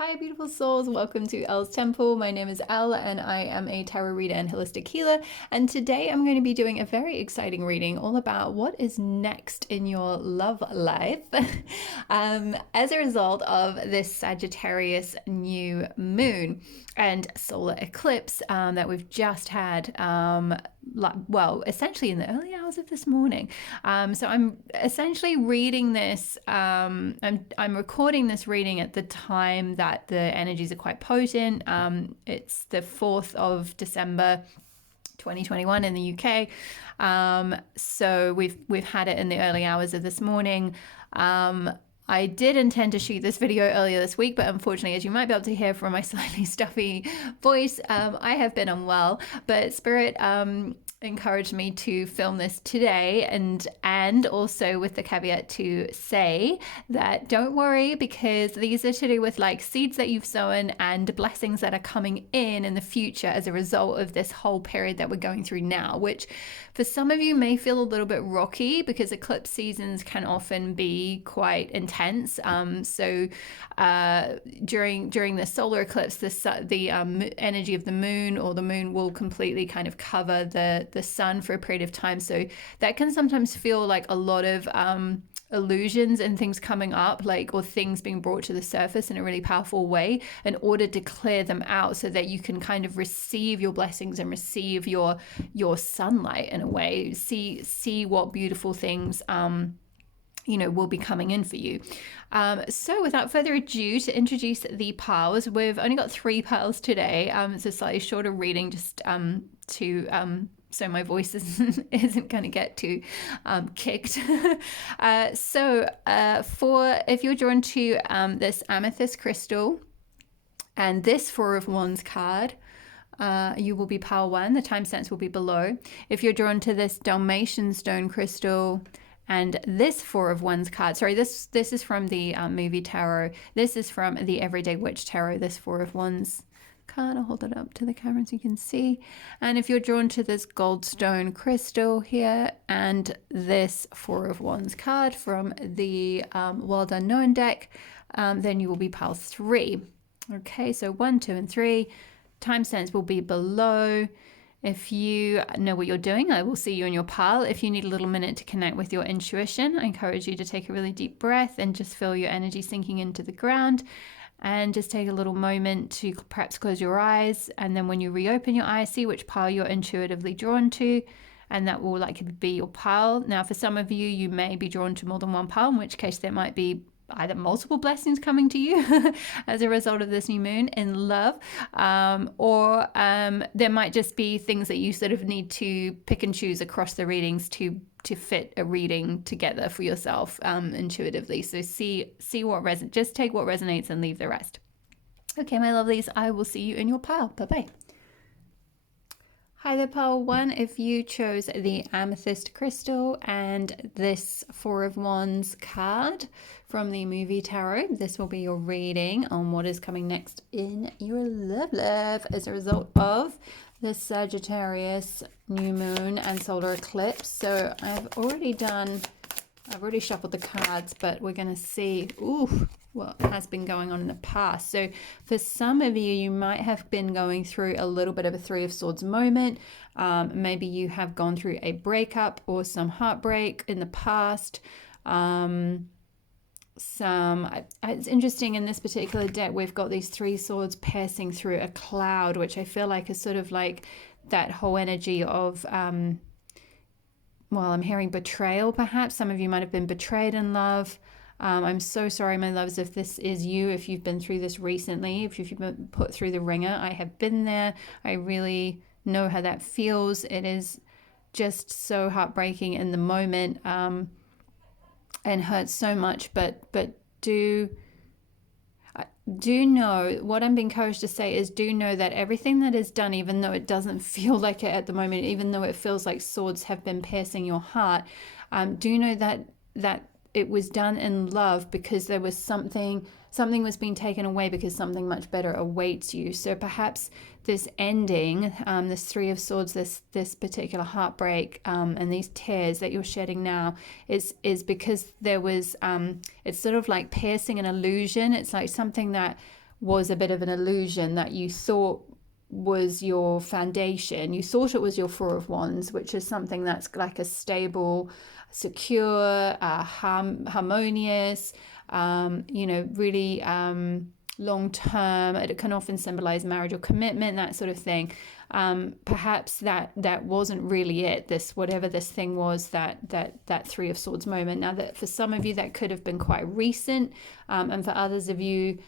Hi, beautiful souls. Welcome to Elle's Temple. My name is Elle, and I am a tarot reader and holistic healer. And today I'm going to be doing a very exciting reading all about what is next in your love life as a result of this Sagittarius new moon and solar eclipse that we've just had. Essentially in the early hours of this morning. So I'm essentially reading this. I'm recording this reading at the time that the energies are quite potent. It's the 4th of December 2021 in the UK. So we've had it in the early hours of this morning. I did intend to shoot this video earlier this week, but unfortunately, as you might be able to hear from my slightly stuffy voice, I have been unwell. But Spirit encouraged me to film this today, and also with the caveat to say that don't worry, because these are to do with like seeds that you've sown and blessings that are coming in the future as a result of this whole period that we're going through now, which for some of you may feel a little bit rocky because eclipse seasons can often be quite intense. During the solar eclipse, the energy of the moon, or the moon, will completely kind of cover the sun for a period of time. So that can sometimes feel like a lot of illusions and things coming up, or things being brought to the surface in a really powerful way in order to clear them out so that you can kind of receive your blessings and receive your sunlight in a way. See what beautiful things will be coming in for you. So without further ado, to introduce the piles, we've only got 3 piles today. It's a slightly shorter reading, just so my voice isn't going to get too kicked. For if you're drawn to this amethyst crystal and this 4 of Wands card, you will be pile 1. The timestamps will be below. If you're drawn to this Dalmatian stone crystal and this 4 of Wands card, sorry, this is from the movie tarot. This is from the Everyday Witch tarot, this 4 of Wands card. I'll hold it up to the camera so you can see. And if you're drawn to this goldstone crystal here and this 4 of Wands card from the World Unknown deck, then you will be pile 3. Okay, so 1, 2, and 3. Timestamps will be below. If you know what you're doing, I will see you in your pile. If you need a little minute to connect with your intuition, I encourage you to take a really deep breath and just feel your energy sinking into the ground. And just take a little moment to perhaps close your eyes. And then when you reopen your eyes, see which pile you're intuitively drawn to. And that will likely be your pile. Now, for some of you, you may be drawn to more than one pile, in which case there might be either multiple blessings coming to you as a result of this new moon in love, or there might just be things that you sort of need to pick and choose across the readings to fit a reading together for yourself intuitively. So see what just take what resonates and leave the rest. Okay, my lovelies, I will see you in your pile. Bye-bye. Hi there, pile 1. If you chose the amethyst crystal and this 4 of Wands card from the movie tarot, this will be your reading on what is coming next in your love life as a result of the Sagittarius new moon and solar eclipse. So I've already shuffled the cards, but we're going to see what has been going on in the past. So for some of you, you might have been going through a little bit of a 3 of Swords moment. Maybe you have gone through a breakup or some heartbreak in the past. It's interesting, in this particular deck, we've got these 3 swords piercing through a cloud, which I feel like is sort of like that whole energy of I'm hearing betrayal, perhaps. Some of you might have been betrayed in love. I'm so sorry, my loves, if this is you, if you've been through this recently, if you've been put through the ringer. I have been there. I really know how that feels. It is just so heartbreaking in the moment, and hurts so much. But do know, what I'm being encouraged to say is, do know that everything that is done, even though it doesn't feel like it at the moment, even though it feels like swords have been piercing your heart, do know that it was done in love, because there was something was being taken away, because something much better awaits you. So perhaps this ending, this 3 of Swords, this particular heartbreak, and these tears that you're shedding now is because there was it's sort of like piercing an illusion. It's like something that was a bit of an illusion that you thought was your foundation. You thought it was your Four of Wands, which is something that's like a stable, secure, harmonious, really long term. It can often symbolize marriage or commitment, that sort of thing. Perhaps that wasn't really it. This, whatever this thing was, that Three of Swords moment. Now, that for some of you that could have been quite recent, and for others of you,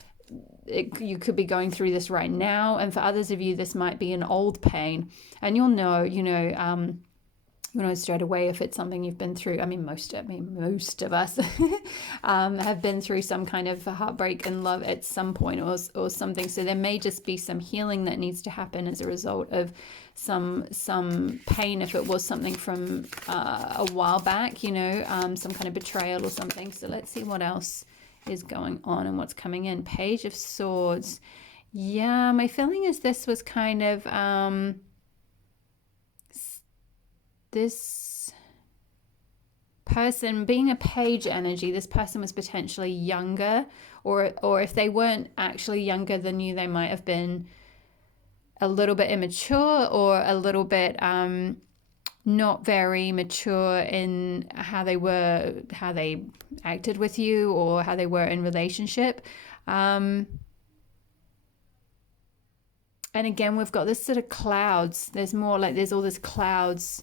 you could be going through this right now, and for others of you this might be an old pain, and you'll know straight away if it's something you've been through. Most of us have been through some kind of heartbreak and love at some point or something. So there may just be some healing that needs to happen as a result of some pain, if it was something from a while back, some kind of betrayal or something. So let's see what else is going on and what's coming in. Page of Swords. Yeah, my feeling is this was kind of this person being a page energy. This person was potentially younger, or if they weren't actually younger than you, they might have been a little bit immature, or a little bit not very mature in how they acted with you, or how they were in relationship. And again, we've got this sort of clouds. There's more like there's all this clouds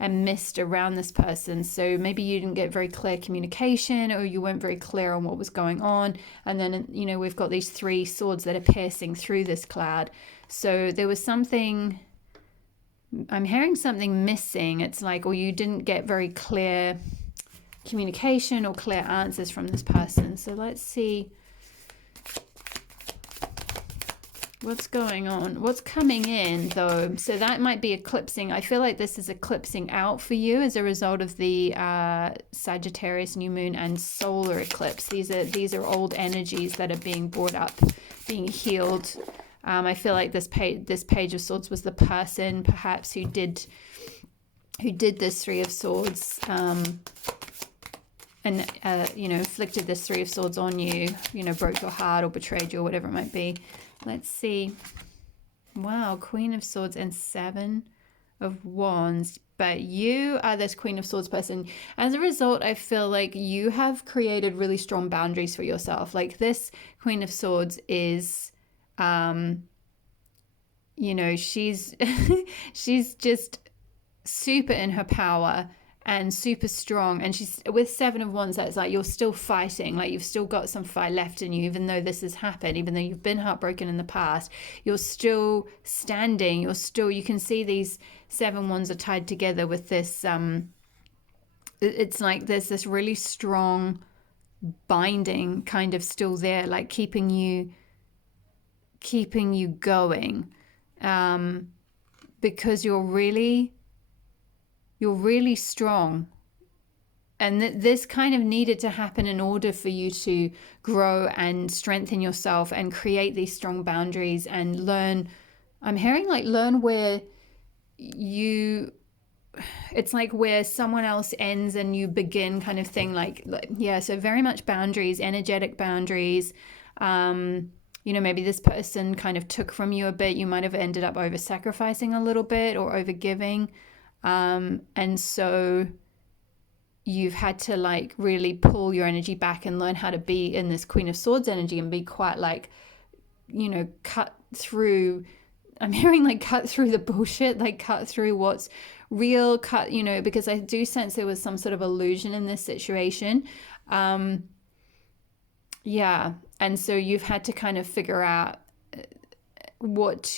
and mist around this person. So maybe you didn't get very clear communication, or you weren't very clear on what was going on. And then, we've got these three swords that are piercing through this cloud. So there was something, I'm hearing something missing. It's like, or you didn't get very clear communication or clear answers from this person. So let's see what's going on, what's coming in though. So that might be eclipsing. I feel like this is eclipsing out for you as a result of the Sagittarius new moon and solar eclipse. These are old energies that are being brought up, being healed. I feel like this page of Swords was the person perhaps who did this Three of Swords, and inflicted this Three of Swords on you, broke your heart or betrayed you or whatever it might be. Let's see. Wow, Queen of Swords and Seven of Wands. But you are this Queen of Swords person. As a result, I feel like you have created really strong boundaries for yourself. Like this Queen of Swords is, she's she's just super in her power and super strong, and she's with Seven of Wands. That's like you're still fighting, like you've still got some fight left in you, even though this has happened, even though you've been heartbroken in the past. You're still standing. You can see these Seven Wands are tied together with this it's like there's this really strong binding kind of still there, like keeping you going, because you're really strong. And this kind of needed to happen in order for you to grow and strengthen yourself and create these strong boundaries and learn. I'm hearing like learn where it's like where someone else ends and you begin kind of thing. So very much boundaries, energetic boundaries. Maybe this person kind of took from you a bit. You might have ended up over sacrificing a little bit or over giving. And so you've had to like really pull your energy back and learn how to be in this Queen of Swords energy and be quite like, cut through. I'm hearing like cut through the bullshit, like cut through what's real, because I do sense there was some sort of illusion in this situation. And so you've had to kind of figure out what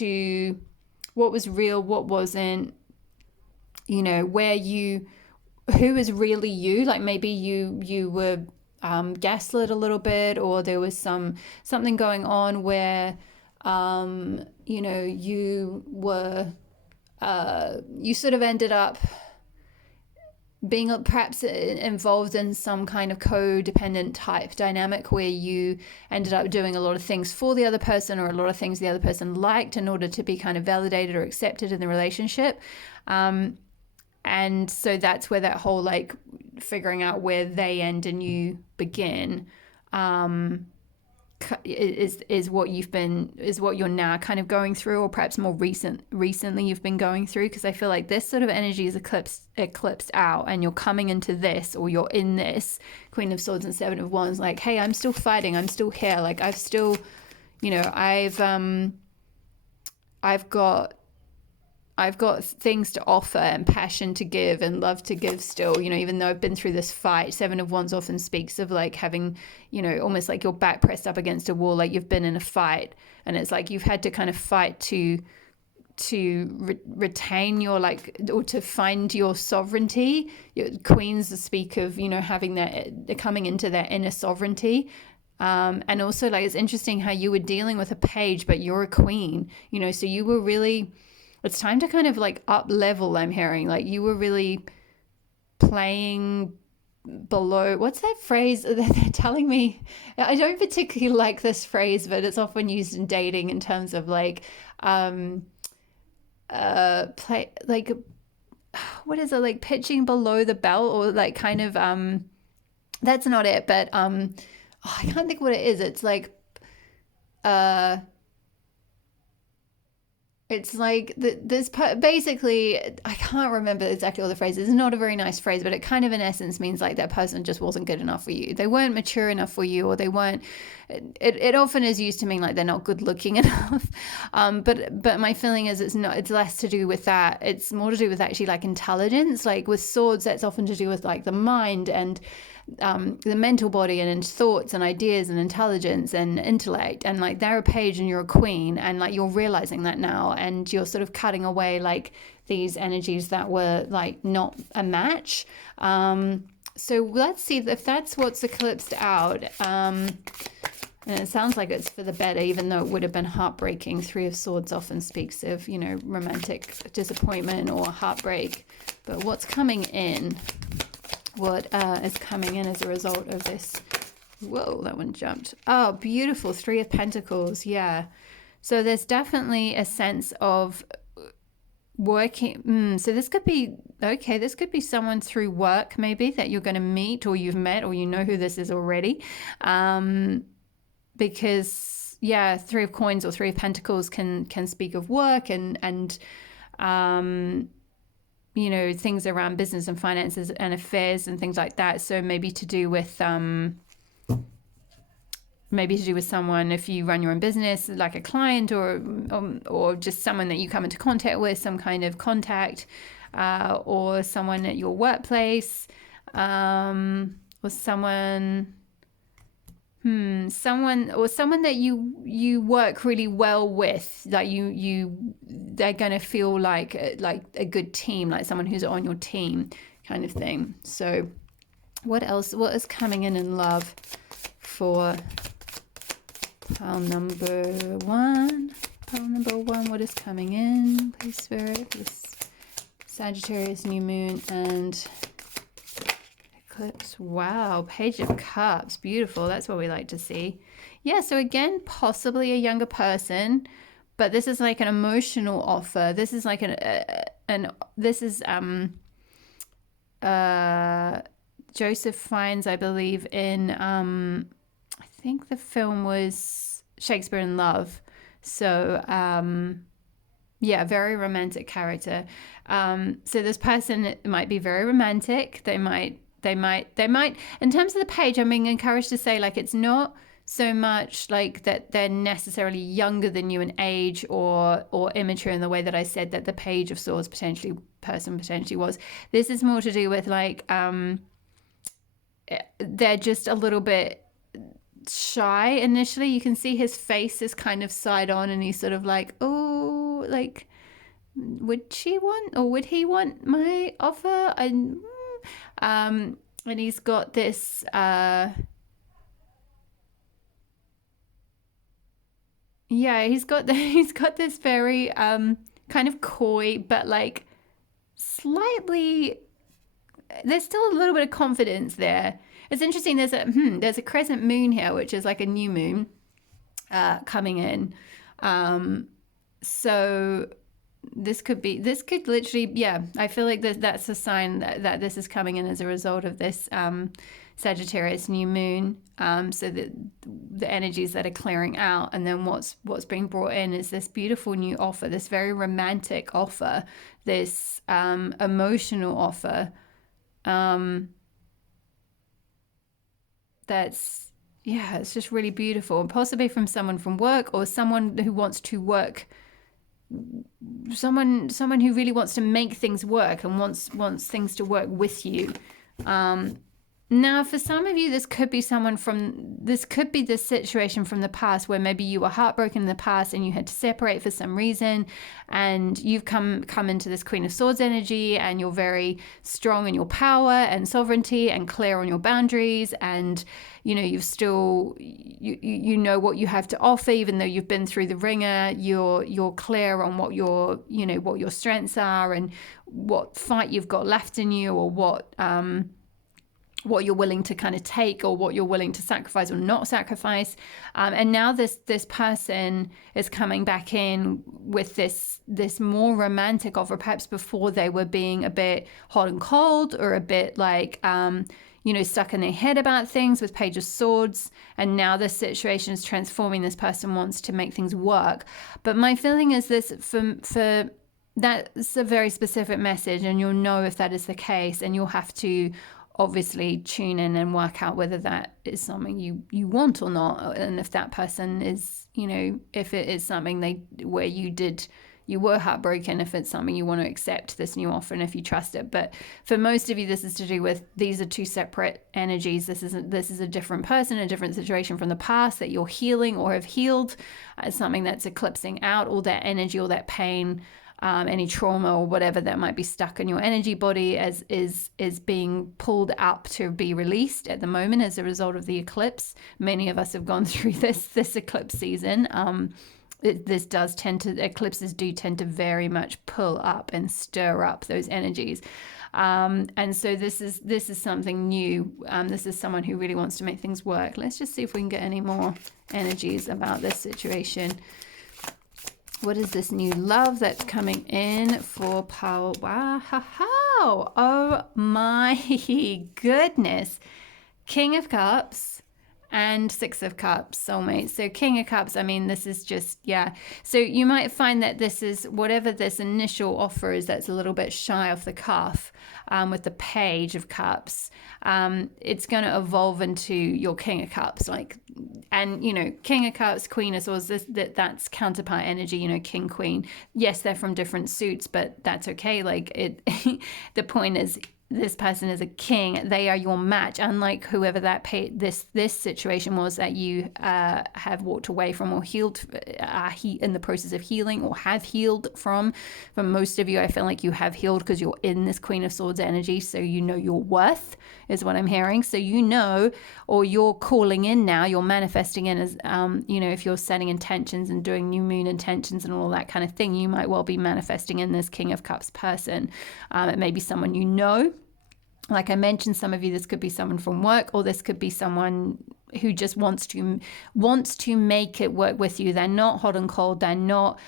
was real, what wasn't, who is really you. Like maybe you were gaslit a little bit, or there was something going on where you were you sort of ended up being perhaps involved in some kind of codependent type dynamic where you ended up doing a lot of things for the other person, or a lot of things the other person liked in order to be kind of validated or accepted in the relationship. And so that's where that whole like figuring out where they end and you begin is what you're now kind of going through, or perhaps more recently you've been going through, because I feel like this sort of energy is eclipsed out, and you're coming into this, or you're in this Queen of Swords and Seven of Wands, like, hey, I'm still fighting, I'm still here, like I've still, I've got things to offer and passion to give and love to give still, even though I've been through this fight. Seven of Wands often speaks of like having, almost like your back pressed up against a wall, like you've been in a fight, and it's like you've had to kind of fight to retain your, like, or to find your sovereignty. Queens speak of, having that, coming into their inner sovereignty. And also, like, it's interesting how you were dealing with a page, but you're a queen, so you were really, it's time to kind of like up level, I'm hearing. Like you were really playing below, what's that phrase that they're telling me? I don't particularly like this phrase, but it's often used in dating in terms of like, play, like, what is it, like pitching below the belt, or like kind of, that's not it, but, I can't think what it is. It's like, it's like basically, I can't remember exactly all the phrases. It's not a very nice phrase, but it kind of in essence means like that person just wasn't good enough for you. They weren't mature enough for you, or they weren't, it often is used to mean like they're not good looking enough. But my feeling is it's less to do with that. It's more to do with actually like intelligence. Like with swords, that's often to do with like the mind and the mental body, and thoughts and ideas and intelligence and intellect, and like they're a page and you're a queen, and like you're realizing that now, and you're sort of cutting away like these energies that were like not a match. So let's see if that's what's eclipsed out. And it sounds like it's for the better, even though it would have been heartbreaking. Three of Swords often speaks of, romantic disappointment or heartbreak. But what's coming in? What is coming in as a result of this? Whoa, that one jumped. Oh, beautiful. Three of Pentacles. Yeah. So there's definitely a sense of working. So this could be, okay, this could be someone through work maybe that you're going to meet, or you've met, or you know who this is already. Because, yeah, Three of Coins or Three of Pentacles can speak of work and things around business and finances and affairs and things like that. So maybe to do with someone, if you run your own business, like a client, or just someone that you come into contact with, some kind of contact, or someone at your workplace, or someone that you work really well with, that they're going to feel like a good team, like someone who's on your team kind of thing. So what else, what is coming in love for pile number one? What is coming in, please, Spirit? This Sagittarius new moon and eclipse. Wow, Page of Cups, beautiful. That's what we like to see. Yeah, so again, possibly a younger person, but this is like an emotional offer. This is like Joseph Fiennes, I believe, in I think the film was Shakespeare in Love. So yeah, very romantic character. So this person might be very romantic. They might, in terms of the page, I'm being encouraged to say, like, it's not so much like that they're necessarily younger than you in age or immature in the way that I said that the Page of Swords potentially was. This is more to do with like, they're just a little bit shy initially. You can see his face is kind of side on, and he's sort of like, oh, like, would she want, or would he want my offer? And he's got this he's got this very kind of coy, but like slightly, there's still a little bit of confidence there. It's interesting, there's a crescent moon here, which is like a new moon coming in. So this could literally, yeah, I feel like that's a sign that this is coming in as a result of this Sagittarius new moon. So that the energies that are clearing out, and then what's being brought in is this beautiful new offer, this very romantic offer, this emotional offer. That's, yeah, it's just really beautiful, and possibly from someone from work, or someone who wants to work, someone who really wants to make things work and wants things to work with you. Now, for some of you, this could be this situation from the past where maybe you were heartbroken in the past and you had to separate for some reason, and you've come into this Queen of Swords energy, and you're very strong in your power and sovereignty and clear on your boundaries, and you've still you know what you have to offer, even though you've been through the ringer. You're clear on what your strengths are, and what fight you've got left in you, or what you're willing to kind of take, or what you're willing to sacrifice or not sacrifice. And now this person is coming back in with this more romantic offer. Perhaps before they were being a bit hot and cold, or a bit like, stuck in their head about things with Page of Swords. And now this situation is transforming. This person wants to make things work. But my feeling is this, for that's a very specific message, and you'll know if that is the case, and you'll have to obviously tune in and work out whether that is something you want or not, and if that person is, if it is something where you were heartbroken, if it's something you want to accept this new offer, and if you trust it. But for most of you, this is to do with, these are two separate energies. This is a different person, a different situation from the past that you're healing or have healed. It's something that's eclipsing out all that energy, all that pain, any trauma or whatever that might be stuck in your energy body, is being pulled up to be released at the moment as a result of the eclipse. Many of us have gone through this eclipse season. Eclipses do tend to very much pull up and stir up those energies. And so this is something new. This is someone who really wants to make things work. Let's just see if we can get any more energies about this situation. What is this new love that's coming in for power? Wow. Oh my goodness. King of Cups and Six of Cups, soulmate. So King of Cups, I mean, this is just, yeah. So you might find that this is, whatever this initial offer is that's a little bit shy off the cuff, with the Page of Cups, it's going to evolve into your King of Cups. And King of Cups, Queen of Swords, that's counterpart energy, King, Queen. Yes, they're from different suits, but that's okay. The point is, this person is a king. They are your match, unlike whoever this situation was that you have walked away from, or healed, in the process of healing, or have healed from. For most of you, I feel like you have healed because you're in this Queen of Swords energy, so you know your worth is what I'm hearing. So or you're calling in now, you're manifesting in as, if you're setting intentions and doing new moon intentions and all that kind of thing, you might well be manifesting in this King of Cups person. It may be someone you know. Like I mentioned, some of you, this could be someone from work, or this could be someone who just wants to make it work with you. They're not hot and cold. They're not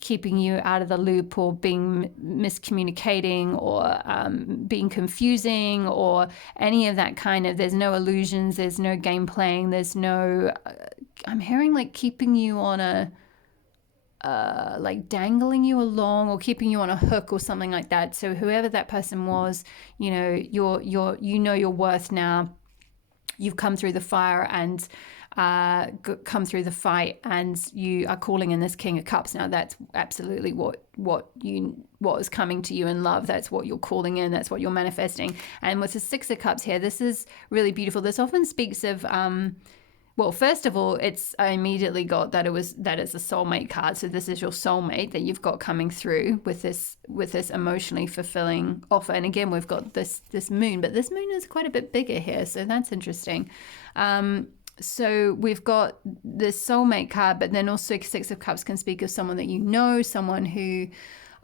keeping you out of the loop, or being miscommunicating, or being confusing, or any of that kind of. There's no illusions. There's no game playing. There's no. I'm hearing keeping you on a. Dangling you along, or keeping you on a hook, or something like that. So whoever that person was, your worth now. You've come through the fire and come through the fight, and you are calling in this King of Cups. Now that's absolutely what is coming to you in love. That's what you're calling in. That's what you're manifesting. And with the Six of Cups here, this is really beautiful. This often speaks of well, first of all, I immediately got that it's a soulmate card. So this is your soulmate that you've got coming through with this emotionally fulfilling offer. And again, we've got this moon, but this moon is quite a bit bigger here, so that's interesting. So we've got this soulmate card, but then also Six of Cups can speak of someone that you know, someone who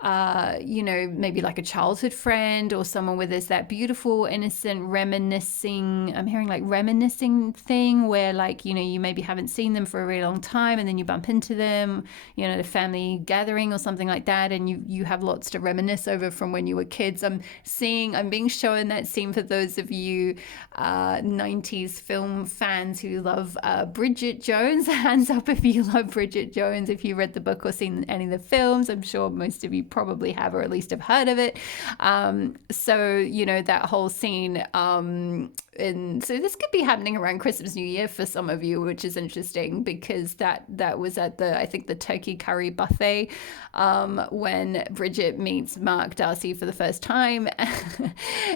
you know, maybe like a childhood friend or someone where there's that beautiful, innocent, reminiscing, I'm hearing like reminiscing thing where like, you know, you maybe haven't seen them for a really long time and then you bump into them, you know, at a family gathering or something like that, and you have lots to reminisce over from when you were kids. I'm being shown that scene for those of you 90s film fans who love Bridget Jones. Hands up if you love Bridget Jones, if you read the book or seen any of the films. I'm sure most of you probably have, or at least have heard of it. So, you know, that whole scene. And so this could be happening around Christmas, New Year for some of you, which is interesting because that was at I think the turkey curry buffet when Bridget meets Mark Darcy for the first time.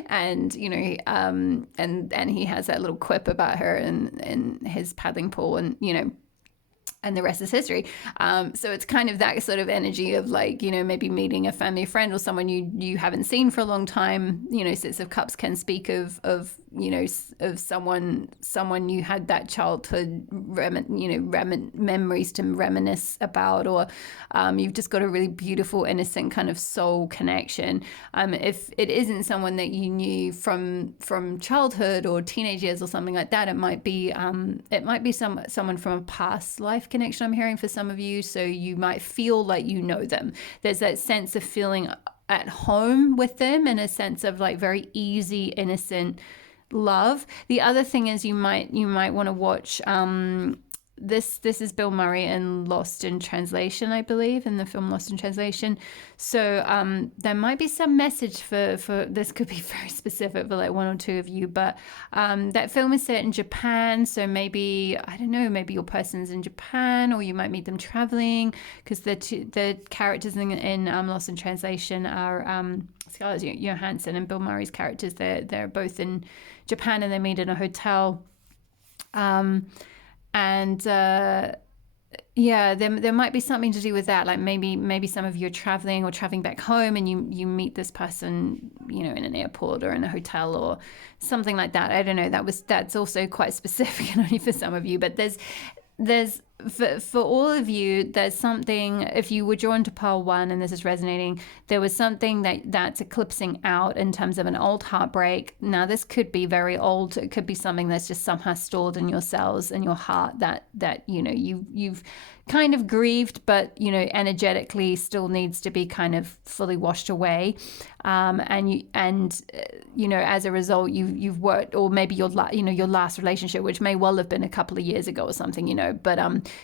And, you know, and he has that little quip about her and his paddling pool, and, you know, and the rest is history. So it's kind of that sort of energy of like, you know, maybe meeting a family friend or someone you haven't seen for a long time. You know, Six of Cups can speak of you know, of someone you had that childhood memories to reminisce about, or you've just got a really beautiful, innocent kind of soul connection. If it isn't someone that you knew from childhood or teenage years or something like that, it might be someone from a past life connection, I'm hearing, for some of you. So you might feel like you know them. There's that sense of feeling at home with them, and a sense of like very easy, innocent love. The other thing is you might want to watch this is Bill Murray in Lost in Translation, I believe, in the film Lost in Translation. So there might be some message for this, could be very specific for like one or two of you, but that film is set in Japan. So maybe, I don't know, maybe your person's in Japan, or you might meet them traveling, because the characters in Lost in Translation are Scarlett Johansson and Bill Murray's characters. They're both in Japan and they meet in a hotel. And yeah, there might be something to do with that. Like maybe some of you are traveling or traveling back home, and you meet this person, you know, in an airport or in a hotel or something like that. I don't know. That's also quite specific and only for some of you. But there's for all of you, there's something, if you were drawn to pile one and this is resonating, there was something that's eclipsing out in terms of an old heartbreak. Now, this could be very old. It could be something that's just somehow stored in your cells and your heart that you know, you've kind of grieved, but, you know, energetically still needs to be kind of fully washed away. And you know, as a result, you've worked, or maybe your last relationship, which may well have been a couple of years ago or something, you know, but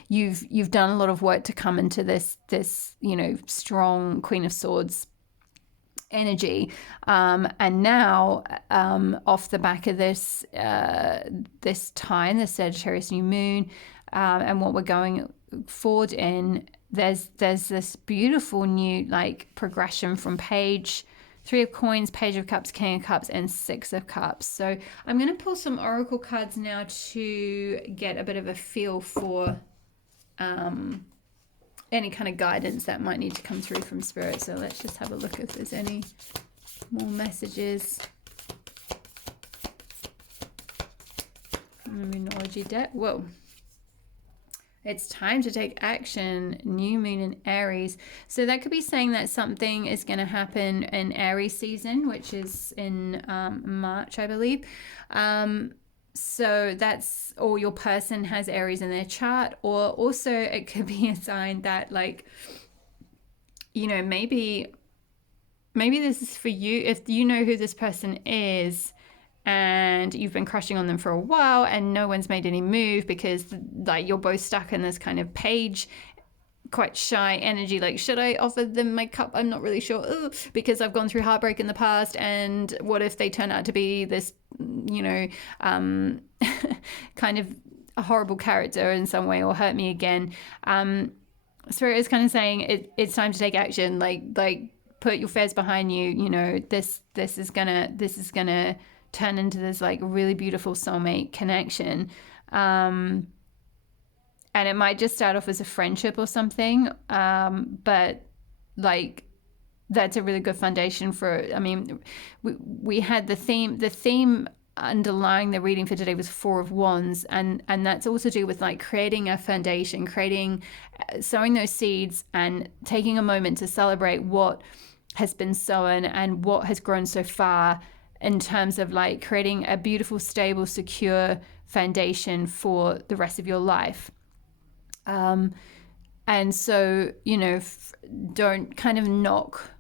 you've done a lot of work to come into this you know, strong Queen of Swords energy, and now off the back of this time, the Sagittarius new moon, and what we're going forward in, there's this beautiful new like progression from page 3 of Coins, Page of Cups, King of Cups, and 6 of Cups. So I'm going to pull some oracle cards now to get a bit of a feel for any kind of guidance that might need to come through from Spirit. So let's just have a look if there's any more messages from the Moonology deck. Whoa. It's time to take action. New moon in Aries. So that could be saying that something is going to happen in Aries season, which is in March, I believe. So that's, or your person has Aries in their chart, or also it could be a sign that, like, you know, maybe this is for you. If you know who this person is, and you've been crushing on them for a while and no one's made any move because like you're both stuck in this kind of page, quite shy energy, like, should I offer them my cup? I'm not really sure. Because I've gone through heartbreak in the past, and what if they turn out to be this, you know, kind of a horrible character in some way, or hurt me again. Spirit is kind of saying it's time to take action, like put your fears behind you. You know, this is gonna turn into this like really beautiful soulmate connection, and it might just start off as a friendship or something, but like that's a really good foundation for, I mean, we had the theme underlying the reading for today was Four of Wands, and that's all to do with like creating a foundation, sowing those seeds and taking a moment to celebrate what has been sown and what has grown so far, in terms of like creating a beautiful, stable, secure foundation for the rest of your life. And so, don't kind of knock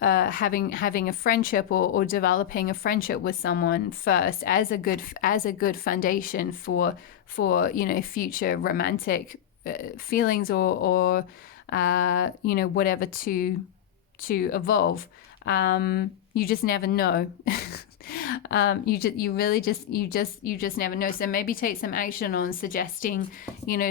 having a friendship or developing a friendship with someone first as a good foundation for future romantic feelings or whatever to evolve. You just never know. You just never know. So maybe take some action on suggesting,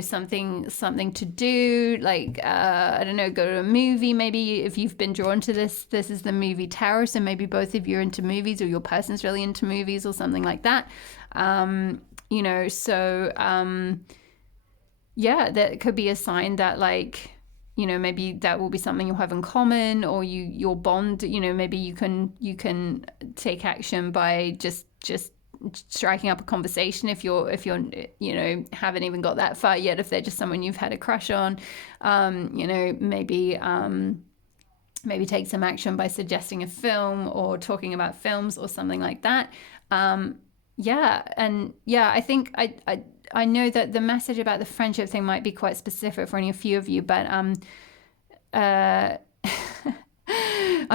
something to do, like, I don't know, go to a movie. Maybe if you've been drawn to this is the movie Tarot. So maybe both of you are into movies, or your person's really into movies or something like that. Yeah, that could be a sign that, like, maybe that will be something you'll have in common, or your bond. Maybe you can take action by just striking up a conversation if you're haven't even got that far yet. If they're just someone you've had a crush on, maybe take some action by suggesting a film or talking about films or something like that. I think I know that the message about the friendship thing might be quite specific for only a few of you, but I'm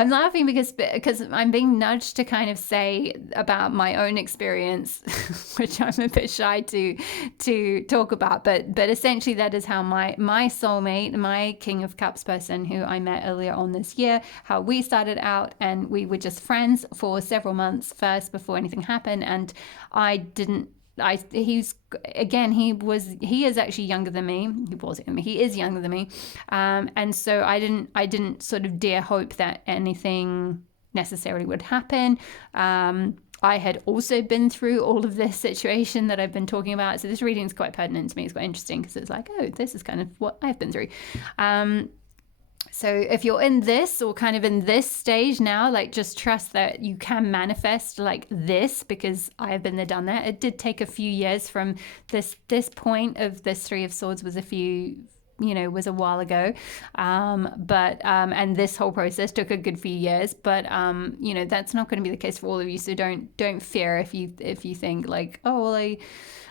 laughing because I'm being nudged to kind of say about my own experience, which I'm a bit shy to talk about, but essentially that is how my soulmate, my King of Cups person who I met earlier on this year, how we started out, and we were just friends for several months first before anything happened, and he is actually younger than me. He is younger than me. And so I didn't sort of dare hope that anything necessarily would happen. I had also been through all of this situation that I've been talking about. So this reading is quite pertinent to me. It's quite interesting because it's like, oh, this is kind of what I've been through. So if you're in this, or kind of in this stage now, like, just trust that you can manifest like this, because I have been there, done that. It did take a few years from this point of this Three of Swords was a while ago. And this whole process took a good few years, but that's not going to be the case for all of you. So don't fear if you think like, oh, well,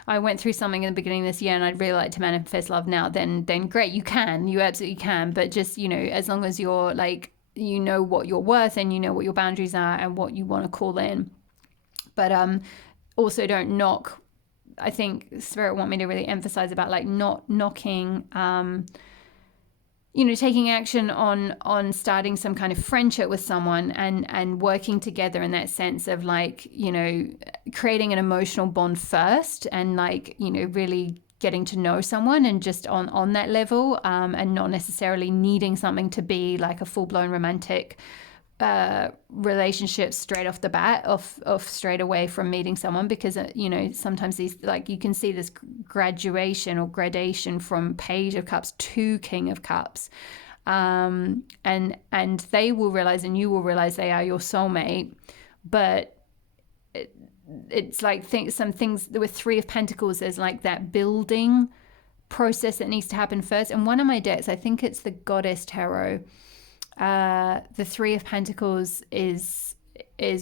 I went through something in the beginning of this year and I'd really like to manifest love now, then great, you absolutely can. But just, as long as you're like, what you're worth and what your boundaries are and what you want to call in. But also don't knock. I think Spirit want me to really emphasize about like not knocking, taking action on starting some kind of friendship with someone and working together in that sense of like, creating an emotional bond first, and like, really getting to know someone, and just on that level, and not necessarily needing something to be like a full-blown romantic relationship straight off the bat, straight away from meeting someone, because sometimes these, like, you can see this graduation or gradation from Page of Cups to King of Cups, and they will realize, and you will realize, they are your soulmate. But it's like some things with Three of Pentacles, there's like that building process that needs to happen first. And one of my decks, I think it's the Goddess Tarot, the Three of Pentacles is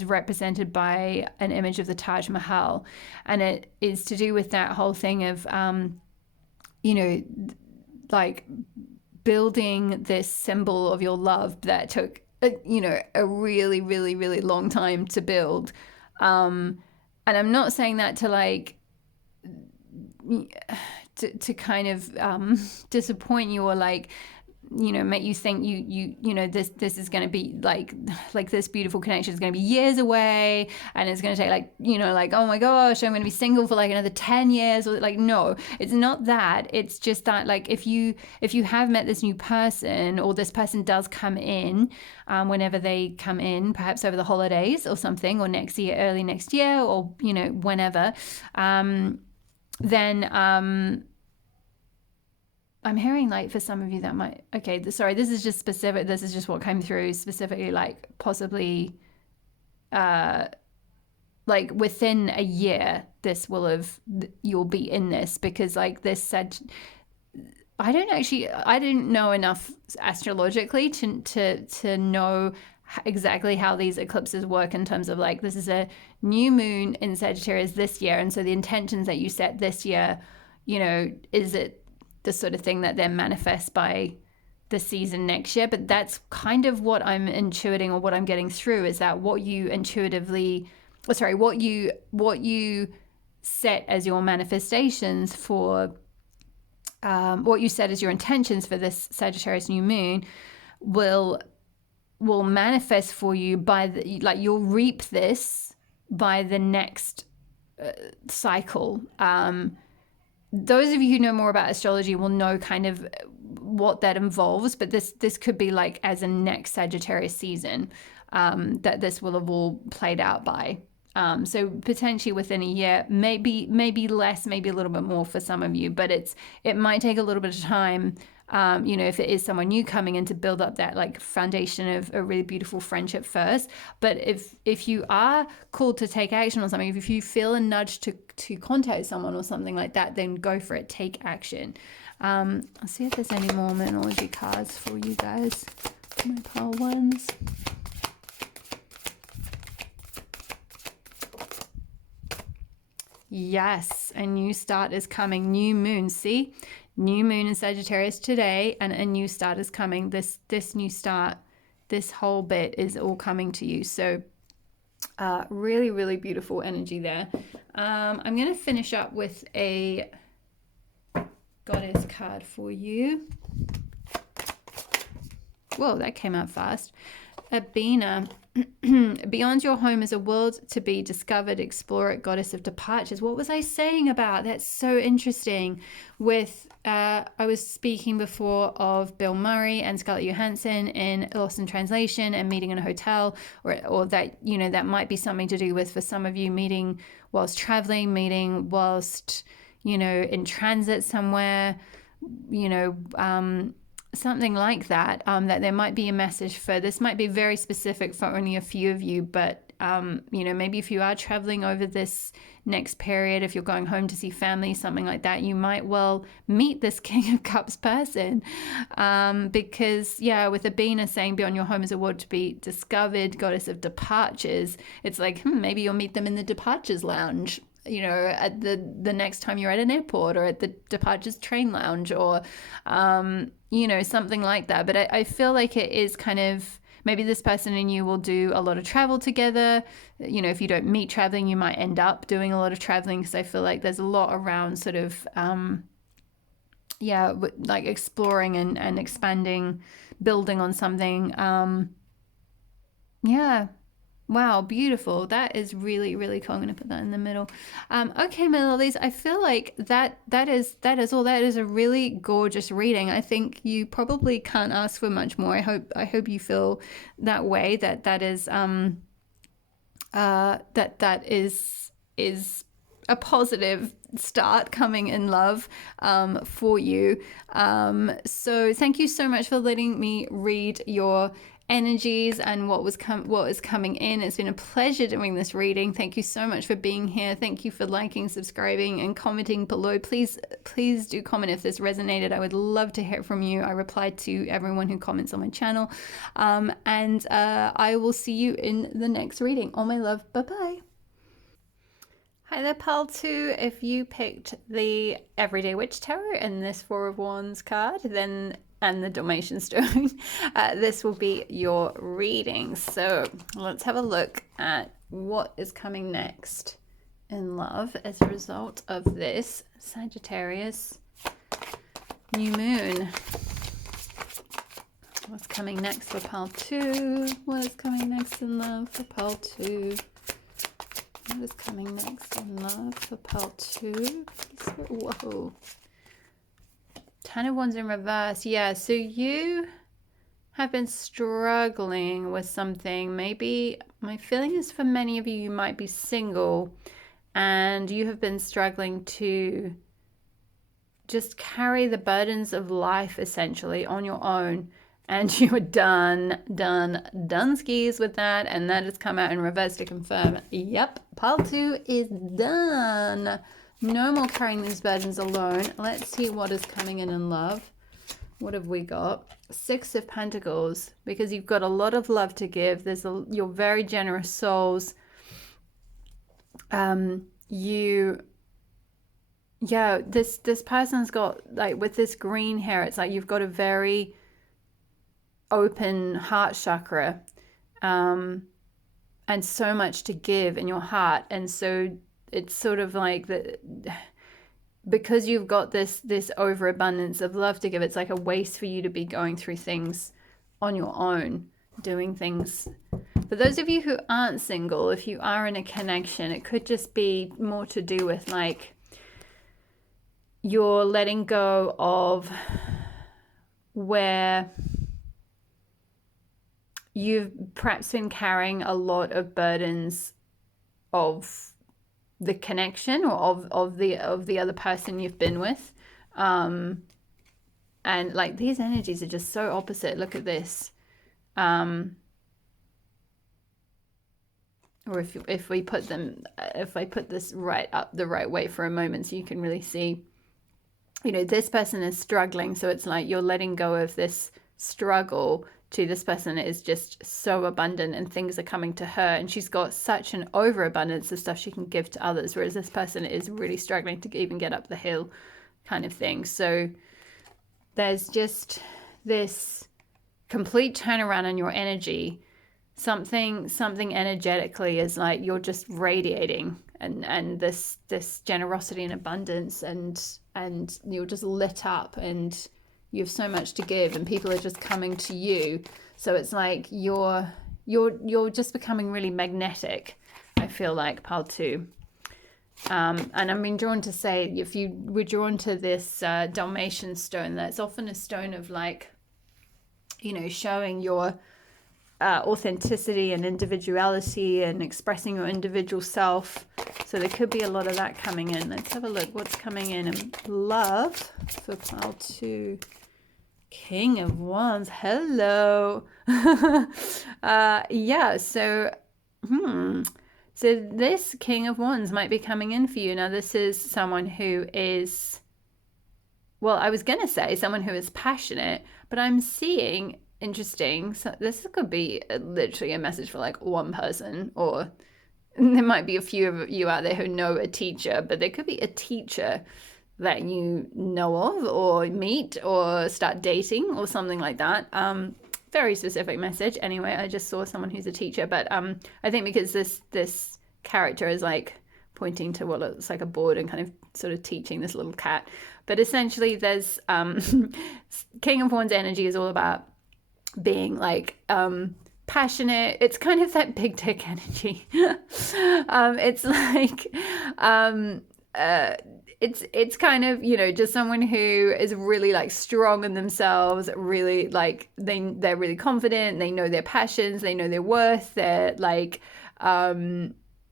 represented by an image of the Taj Mahal, and it is to do with that whole thing of like building this symbol of your love that took a really, really, really long time to build. And I'm not saying that to like to kind of disappoint you, or like make you think this is going to be like this beautiful connection is going to be years away, and it's going to take like oh my gosh, I'm going to be single for like another 10 years, or like, no, it's not that. It's just that, like, if you have met this new person, or this person does come in, whenever they come in, perhaps over the holidays or something, or next year, early next year, or whenever, then I'm hearing, like, for some of you that might, sorry, this is just specific, this is just what came through specifically, like possibly like within a year, this will have, you'll be in this, because like this said, I didn't know enough astrologically to know exactly how these eclipses work, in terms of like, this is a new moon in Sagittarius this year, and so the intentions that you set this year, you know, is it the sort of thing that then manifests by the season next year? But that's kind of what I'm intuiting, or what I'm getting through, is that what you intuitively, what you set as your manifestations for, what you set as your intentions for this Sagittarius new moon will manifest for you by the, like, you'll reap this by the next cycle. Those of you who know more about astrology will know kind of what that involves, but this could be like as a next Sagittarius season, that this will have all played out by. So potentially within a year, maybe less, maybe a little bit more for some of you, but it might take a little bit of time. You know, if it is someone new coming in, to build up that like foundation of a really beautiful friendship first. But if you are called to take action on something, if you feel a nudge to contact someone or something like that, then go for it. Take action. I'll see if there's any more Moonology cards for you guys, my pile ones. Yes, a new start is coming. New moon. See, new moon in Sagittarius today, and a new start is coming. This new start, this whole bit is all coming to you. So really, really beautiful energy there. I'm going to finish up with a goddess card for you. Whoa, that came out fast. Abina. Beyond your home is a world to be discovered. Explore it, goddess of departures. What was I saying about? That's so interesting. With I was speaking before of Bill Murray and Scarlett Johansson in Lost in Translation, and meeting in a hotel, or that, you know, that might be something to do with, for some of you, meeting whilst traveling, meeting whilst, you know, in transit somewhere, you know, something like that, that there might be a message for. This might be very specific for only a few of you, but you know, maybe if you are traveling over this next period, if you're going home to see family, something like that, you might well meet this King of Cups person, because yeah, with Abina saying beyond your home is a world to be discovered, goddess of departures, it's like, maybe you'll meet them in the departures lounge, you know, at the next time you're at an airport, or at the departures train lounge, or you know, something like that. But I feel like it is kind of, maybe this person and you will do a lot of travel together. You know, if you don't meet traveling, you might end up doing a lot of traveling, because I feel like there's a lot around sort of yeah, like exploring and expanding, building on something. Yeah. Wow, beautiful. That is really, really cool. I'm going to put that in the middle. Okay, my lovelies, I feel like that is all. That is a really gorgeous reading. I think you probably can't ask for much more. I hope you feel that way, that is that is a positive start coming in love for you. So thank you so much for letting me read your energies and what is coming in. It's been a pleasure doing this reading. Thank you so much for being here. Thank you for liking, subscribing, and commenting below. Please do comment if this resonated. I would love to hear from you. I reply to everyone who comments on my channel, and I will see you in the next reading. All my love. Bye bye. Hi there, pal 2. If you picked the Everyday Witch Tarot and this Four of Wands card, then and the Dalmatian Stone, this will be your reading. So let's have a look at what is coming next in love as a result of this Sagittarius new moon. What's coming next for pal 2? What is coming next in love for pal 2? What is coming next in love for pal 2? Whoa. Ten of Wands in reverse. Yeah, so you have been struggling with something. Maybe my feeling is for many of you, you might be single and you have been struggling to just carry the burdens of life essentially on your own. and you were done skis with that, and that has come out in reverse to confirm, yep, pile 2 is done. No more carrying these burdens alone. Let's see what is coming in love. What have we got? 6 of Pentacles, because you've got a lot of love to give. You're very generous souls. This person's got, like, with this green hair, it's like you've got a very open heart chakra, and so much to give in your heart. And so it's sort of like because you've got this overabundance of love to give, it's like a waste for you to be going through things on your own, doing things. For those of you who aren't single, if you are in a connection, it could just be more to do with, like, you're letting go of where you've perhaps been carrying a lot of burdens of the connection, or of the other person you've been with, and like these energies are just so opposite. Look at this. Or if I put this right up the right way for a moment, so you can really see, you know, this person is struggling, so it's like you're letting go of this struggle to this person is just so abundant, and things are coming to her, and she's got such an overabundance of stuff she can give to others, whereas this person is really struggling to even get up the hill, kind of thing. So there's just this complete turnaround in your energy. Something energetically is like you're just radiating, and this generosity and abundance, and you're just lit up, and you have so much to give, and people are just coming to you. So it's like you're just becoming really magnetic, I feel like, pile 2. And I'm being drawn to say, if you were drawn to this Dalmatian stone, that's often a stone of, like, you know, showing your authenticity and individuality and expressing your individual self. So there could be a lot of that coming in. Let's have a look what's coming in love for pile 2. King of Wands. Hello. Yeah, so this King of Wands might be coming in for you. Now, this is someone who is, well, I was going to say someone who is passionate, but I'm seeing, interesting, so this could be literally a message for, like, one person, or there might be a few of you out there who know a teacher, but there could be a teacher that you know of, or meet, or start dating, or something like that. Very specific message. Anyway, I just saw someone who's a teacher, but I think because this character is, like, pointing to what looks like a board and kind of sort of teaching this little cat. But essentially there's King of Wands energy is all about being, like, passionate. It's kind of that big dick energy. It's like it's kind of, you know, just someone who is really, like, strong in themselves, really, like, they're really confident, they know their passions, they know their worth, they're, like,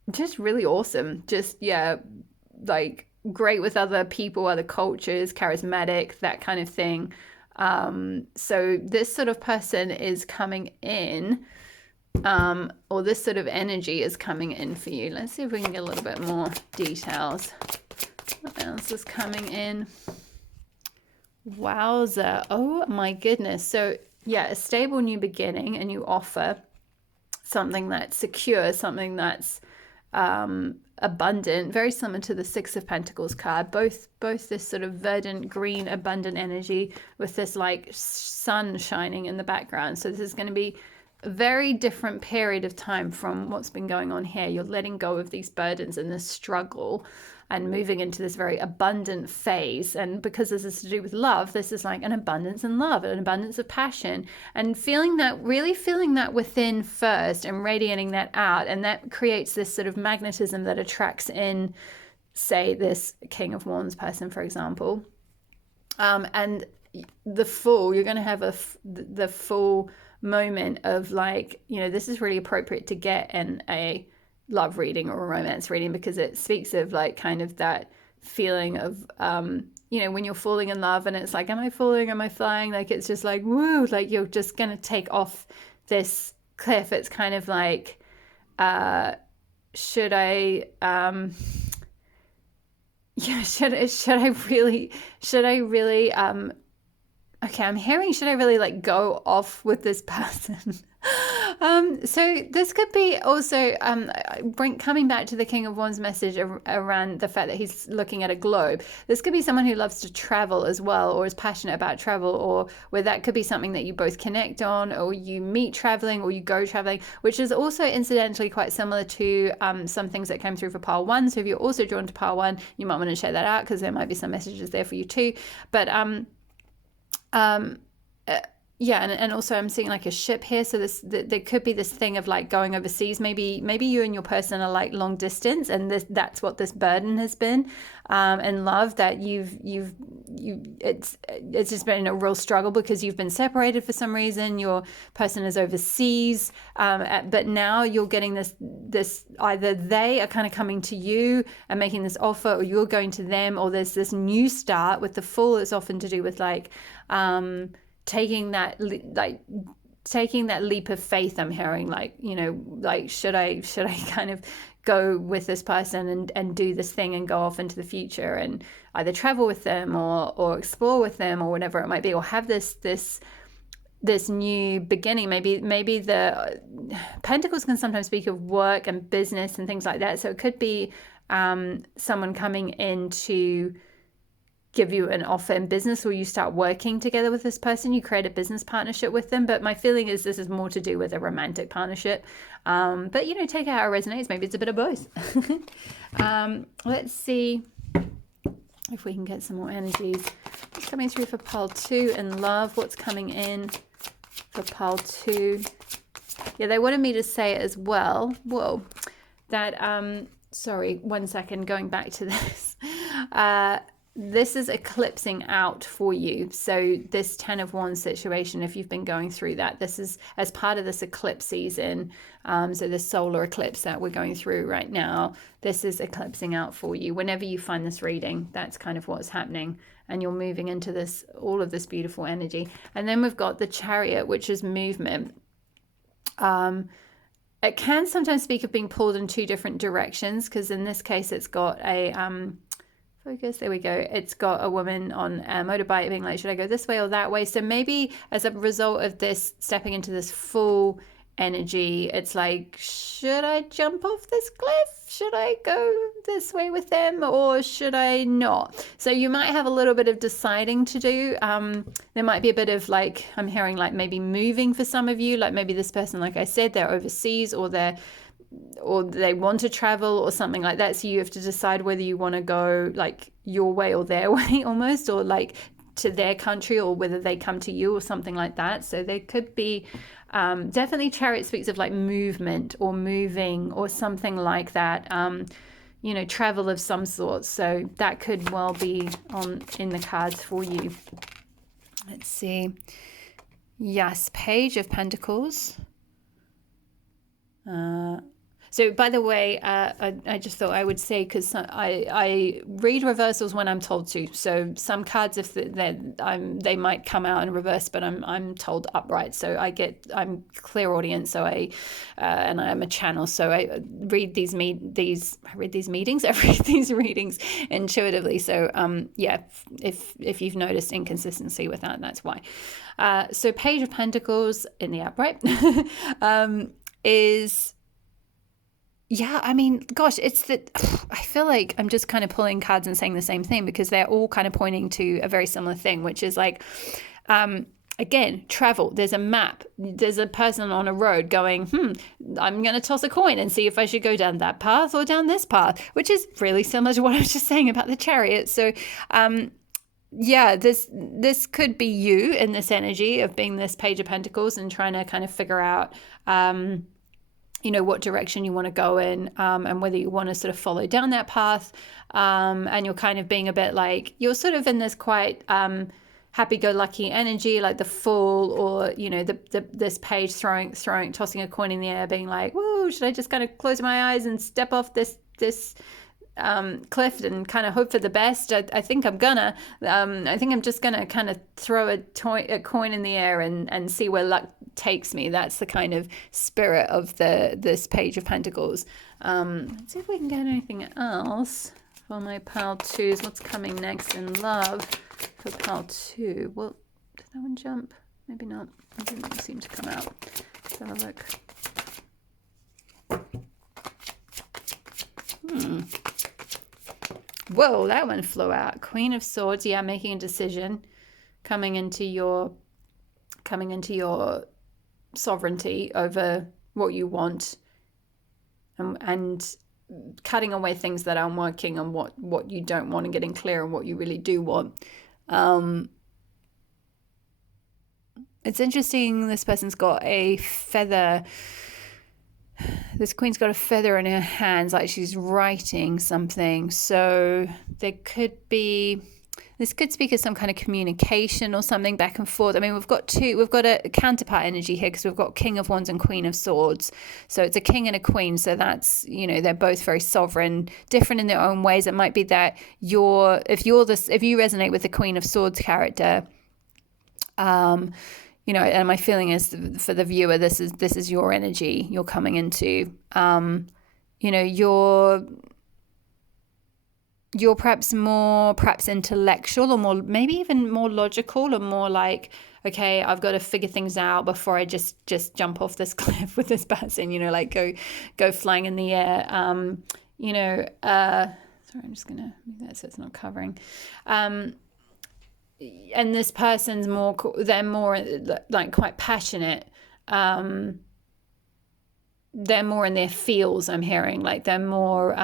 just really awesome, just, yeah, like, great with other people, other cultures, charismatic, that kind of thing. So this sort of person is coming in, or this sort of energy is coming in for you. Let's see if we can get a little bit more details. What else is coming in? Wowza. Oh my goodness. So yeah, a stable new beginning, a new offer, something that's secure, something that's abundant, very similar to the 6 of Pentacles card. Both this sort of verdant green abundant energy with this, like, sun shining in the background. So this is going to be a very different period of time from what's been going on here. You're letting go of these burdens and this struggle, and moving into this very abundant phase. And because this is to do with love, this is like an abundance in love, an abundance of passion, and really feeling that within first and radiating that out. And that creates this sort of magnetism that attracts in, say, this King of Wands person, for example. And the Fool, you're going to have the full moment of, like, you know, this is really appropriate to get in a love reading or a romance reading, because it speaks of, like, kind of that feeling of you know, when you're falling in love and it's like, am I falling? Am I flying? Like, it's just like, woo, like you're just going to take off this cliff. It's kind of like, should I, yeah, should I really, okay, I'm hearing, should I really like go off with this person? So this could be also coming back to the King of Wands message around the fact that he's looking at a globe. This could be someone who loves to travel as well, or is passionate about travel, or where that could be something that you both connect on, or you meet traveling, or you go traveling, which is also incidentally quite similar to some things that came through for pile one. So if you're also drawn to pile one, you might want to share that out because there might be some messages there for you too. But yeah, and also I'm seeing like a ship here, so there could be this thing of like going overseas. Maybe you and your person are like long distance, and that's what this burden has been in love, that it's just been a real struggle because you've been separated for some reason. Your person is overseas, but now you're getting this either they are kind of coming to you and making this offer, or you're going to them, or there's this new start. With the Fool, it's often to do with like taking that leap of faith. I'm hearing like, you know, like should I kind of go with this person and do this thing and go off into the future and either travel with them or explore with them or whatever it might be, or have this new beginning. Maybe the Pentacles can sometimes speak of work and business and things like that. So it could be someone coming in to give you an offer in business, or you start working together with this person, you create a business partnership with them. But my feeling is this is more to do with a romantic partnership. But, you know, take it how it resonates. Maybe it's a bit of both. Let's see if we can get some more energies. What's coming through for pile 2 in love? What's coming in for pile 2? Yeah, they wanted me to say it as well. Whoa. That, sorry, 1 second, going back to this. This is eclipsing out for you. So this 10 of Wands situation, if you've been going through that, this is as part of this eclipse season. So the solar eclipse that we're going through right now, this is eclipsing out for you. Whenever you find this reading, that's kind of what's happening. And you're moving into this, all of this beautiful energy. And then we've got the Chariot, which is movement. It can sometimes speak of being pulled in 2 different directions, because in this case, it's got a... focus, there we go. It's got a woman on a motorbike being like, should I go this way or that way? So maybe as a result of this stepping into this full energy, it's like, should I jump off this cliff? Should I go this way with them, or should I not? So you might have a little bit of deciding to do. There might be a bit of like, I'm hearing like maybe moving for some of you, like maybe this person, like I said, they're overseas, or they want to travel or something like that. So you have to decide whether you want to go like your way or their way almost, or like to their country, or whether they come to you or something like that. So there could be definitely Chariot speaks of like movement or moving or something like that. You know, travel of some sort. So that could well be in the cards for you. Let's see. Yes, Page of Pentacles. So by the way, I just thought I would say, because I read reversals when I'm told to. So some cards, if they might come out in reverse, but I'm told upright. So I'm clairaudient. So and I'm a channel. So I read these readings intuitively. So yeah, if you've noticed inconsistency with that, that's why. So Page of Pentacles in the upright is. Yeah, I mean, gosh, it's that I feel like I'm just kind of pulling cards and saying the same thing, because they're all kind of pointing to a very similar thing, which is like, again, travel. There's a map. There's a person on a road going, I'm going to toss a coin and see if I should go down that path or down this path, which is really similar to what I was just saying about the Chariot. So, yeah, this could be you in this energy of being this Page of Pentacles and trying to kind of figure out, you know, what direction you want to go in, and whether you want to sort of follow down that path. And you're kind of being a bit like, you're sort of in this quite happy-go-lucky energy, like the Fool, or, you know, this page tossing a coin in the air, being like, whoa, should I just kind of close my eyes and step off this cliff and kind of hope for the best. I think I'm gonna. I think I'm just gonna kind of throw a coin in the air and see where luck takes me. That's the kind of spirit of this Page of Pentacles. Let's see if we can get anything else for my pile twos. What's coming next in love for pile two? Well, did that one jump? Maybe not. It didn't seem to come out. Let's have a look. Whoa, that one flew out. Queen of Swords. Yeah, making a decision, coming into your sovereignty over what you want, and cutting away things that aren't working and what you don't want, and getting clear on what you really do want. It's interesting. This person's got a feather. This queen's got a feather in her hands, like she's writing something. So this could speak of some kind of communication or something back and forth. I mean, we've got a counterpart energy here because we've got King of Wands and Queen of Swords. So it's a king and a queen. So that's, they're both very sovereign, different in their own ways. It might be that if you resonate with the Queen of Swords character, and my feeling is for the viewer, this is your energy you're coming into. You're perhaps intellectual, or more, maybe even more logical, or more like, okay, I've got to figure things out before I just jump off this cliff with this person, like go flying in the air. Sorry, I'm just gonna move that so it's not covering. And this person's they're more like quite passionate. They're more in their feels, I'm hearing. Like they're more,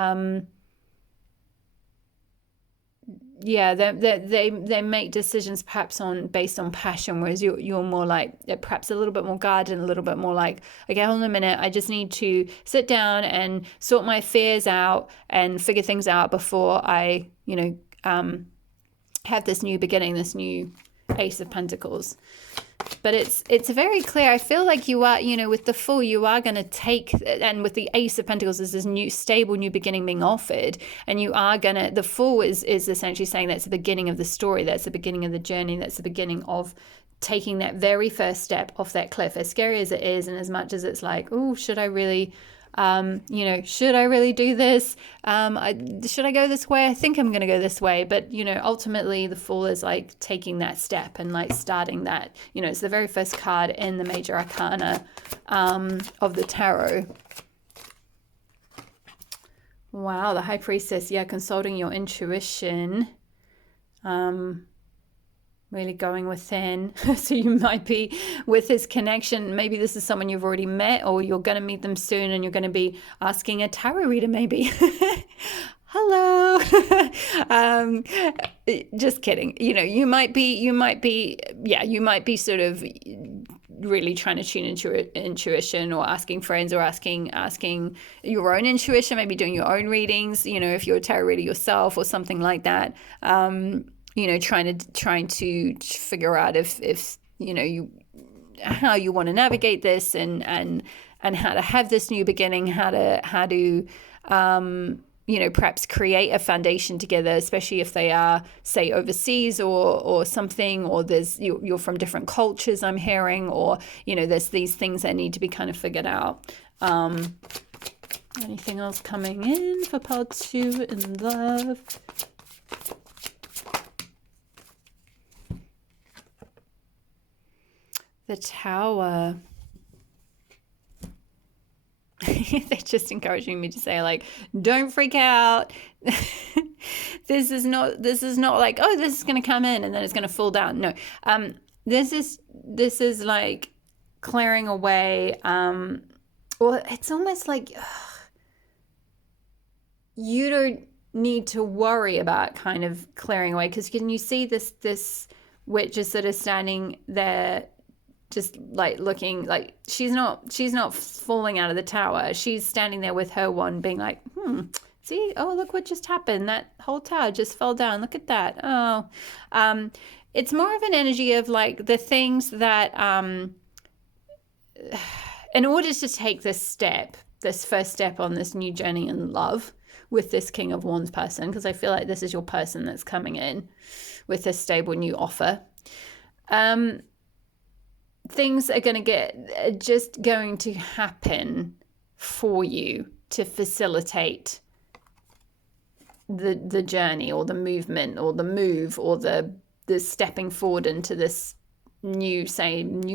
they make decisions perhaps based on passion, whereas you're more like perhaps a little bit more guarded, a little bit more like, okay, hold on a minute, I just need to sit down and sort my fears out and figure things out before I, have this new beginning, this new Ace of Pentacles. But it's very clear. I feel like you are, with the Fool, you are going to take, and with the Ace of Pentacles, there's this new stable new beginning being offered, and you are going to, the Fool is essentially saying that's the beginning of the story, that's the beginning of the journey, that's the beginning of taking that very first step off that cliff, as scary as it is, and as much as it's like, oh, should I really should I really do this? Should I go this way? I think I'm going to go this way. But, ultimately the Fool is like taking that step and like starting that, it's the very first card in the major arcana of the tarot. Wow, the High Priestess. Yeah, consulting your intuition. Really going within. So you might be with this connection. Maybe this is someone you've already met, or you're going to meet them soon, and you're going to be asking a tarot reader maybe. Hello. Just kidding. You might be sort of really trying to tune into intuition, or asking friends, or asking your own intuition, maybe doing your own readings, if you're a tarot reader yourself or something like that. Trying to figure out if how you want to navigate this, and how to have this new beginning, how to perhaps create a foundation together, especially if they are, say, overseas or something, or you're from different cultures, I'm hearing, or there's these things that need to be kind of figured out. Anything else coming in for part 2 in love? The Tower. They're just encouraging me to say, like, don't freak out. This is not like, oh, this is going to come in and then it's going to fall down. No. This is like clearing away. Well, it's almost like you don't need to worry about kind of clearing away, because can you see this witch is sort of standing there, just like looking like she's not falling out of the tower. She's standing there with her wand, being like, see, oh, look what just happened. That whole tower just fell down. Look at that. Oh, it's more of an energy of like the things that, in order to take this first step on this new journey in love, with this King of Wands person, because I feel like this is your person that's coming in with a stable new offer. Things are just going to happen for you to facilitate the journey or the movement or the move or the stepping forward into this new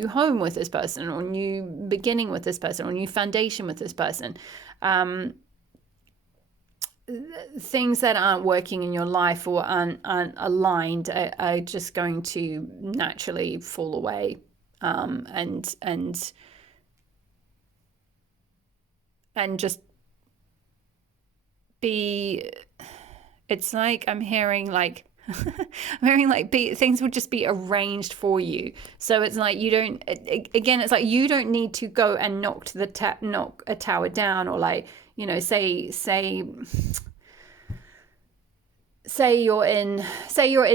home with this person, or new beginning with this person, or new foundation with this person. Things that aren't working in your life or aren't aligned are just going to naturally fall away, and just be, it's like I'm hearing like things would just be arranged for you. So it's like you don't, again, it's like you don't need to go and knock a tower down, or like, you know, say you're in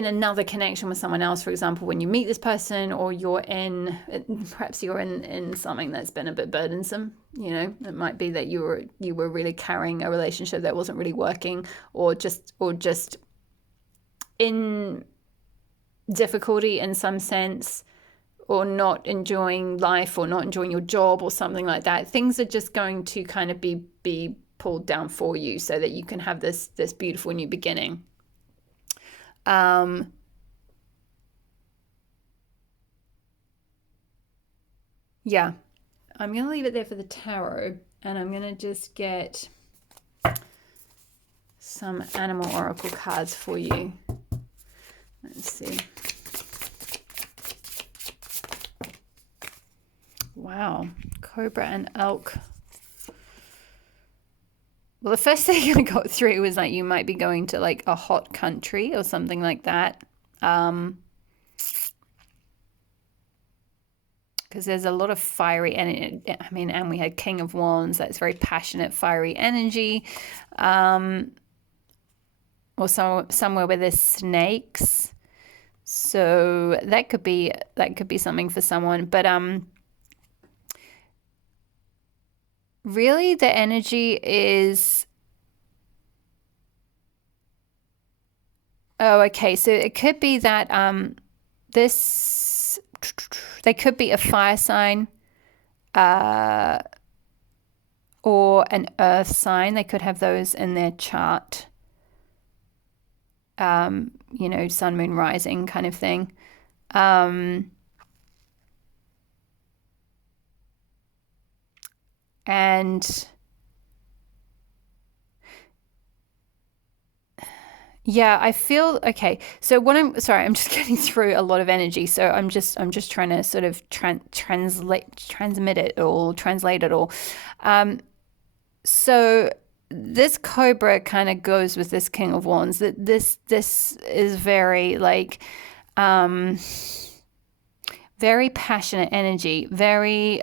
another connection with someone else, for example, when you meet this person, or perhaps you're in something that's been a bit burdensome. You know, it might be that you were really carrying a relationship that wasn't really working, or just in difficulty in some sense, or not enjoying life, or not enjoying your job, or something like that. Things are just going to kind of be pulled down for you so that you can have this beautiful new beginning. Yeah, I'm going to leave it there for the tarot, and I'm going to just get some animal oracle cards for you. Let's see. Wow, Cobra and Elk. Well, the first thing I got through was like you might be going to like a hot country or something like that. Because there's a lot of fiery energy. I mean, and we had King of Wands. That's very passionate, fiery energy. Or somewhere where there's snakes. So that could be something for someone. But really the energy is, oh, okay. So it could be that they could be a fire sign, or an earth sign. They could have those in their chart. You know, sun, moon, rising kind of thing. And yeah, I feel okay. So I'm just getting through a lot of energy. So I'm just trying to sort of translate it all. So this Cobra kind of goes with this King of Wands. That this is very like very passionate energy, very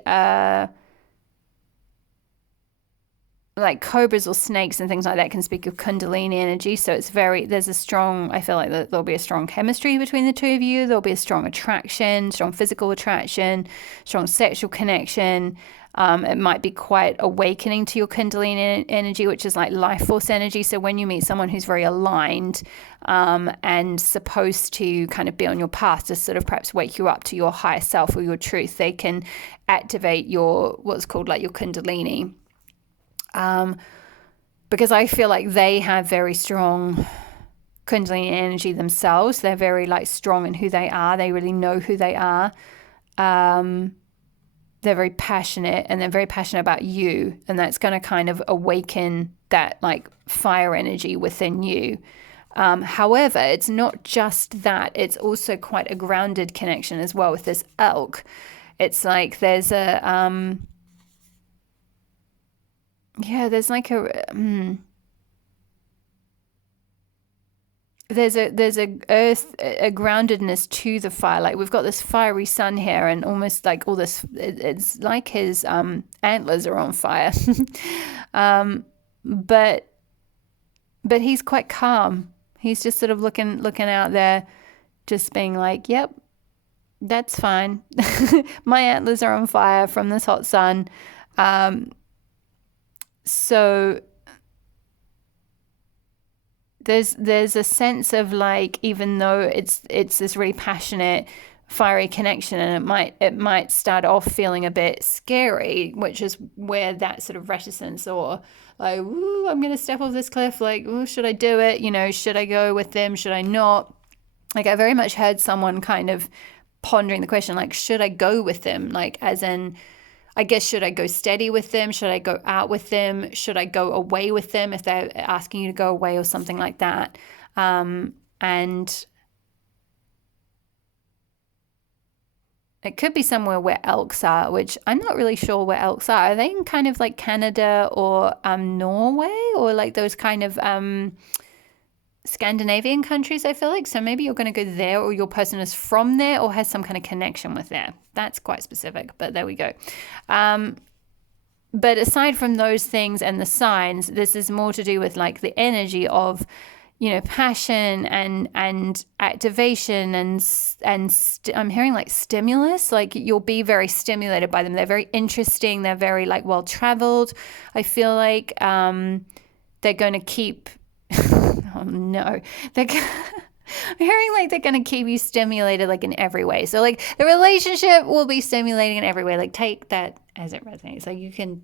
like cobras or snakes and things like that can speak of Kundalini energy. So it's I feel like there'll be a strong chemistry between the two of you. There'll be a strong attraction, strong physical attraction, strong sexual connection. It might be quite awakening to your Kundalini energy, which is like life force energy. So when you meet someone who's very aligned and supposed to kind of be on your path to sort of perhaps wake you up to your higher self or your truth, they can activate what's called like your Kundalini. Because I feel like they have very strong Kundalini energy themselves. They're very like strong in who they are. They really know who they are. They're very passionate, and they're very passionate about you, and that's going to kind of awaken that like fire energy within you. However, it's not just that. It's also quite a grounded connection as well with this Elk. It's like there's a there's like there's a groundedness to the fire. Like we've got this fiery sun here, and almost like all this, it's like his antlers are on fire. But he's quite calm. He's just sort of looking out there, just being like, yep, that's fine. My antlers are on fire from this hot sun. So there's a sense of like, even though it's this really passionate, fiery connection, and it might start off feeling a bit scary, which is where that sort of reticence, or like, ooh, I'm gonna step off this cliff, like, ooh, should I do it? You know, should I go with them? Should I not? Like, I very much heard someone kind of pondering the question, like, should I go with them? Like, as in, I guess, should I go steady with them? Should I go out with them? Should I go away with them if they're asking you to go away or something like that? And it could be somewhere where elks are, which I'm not really sure where elks are. Are they in kind of like Canada or Norway, or like those kind of Scandinavian countries, I feel like? So maybe you're going to go there, or your person is from there or has some kind of connection with there. That's quite specific, but there we go. But aside from those things and the signs, this is more to do with like the energy of, you know, passion and activation and I'm hearing like stimulus. Like, you'll be very stimulated by them. They're very interesting. They're very like well traveled. I feel like they're going to keep. Oh no, I'm hearing like they're going to keep you stimulated like in every way. So like the relationship will be stimulating in every way. Like, take that as it resonates. Like, you can.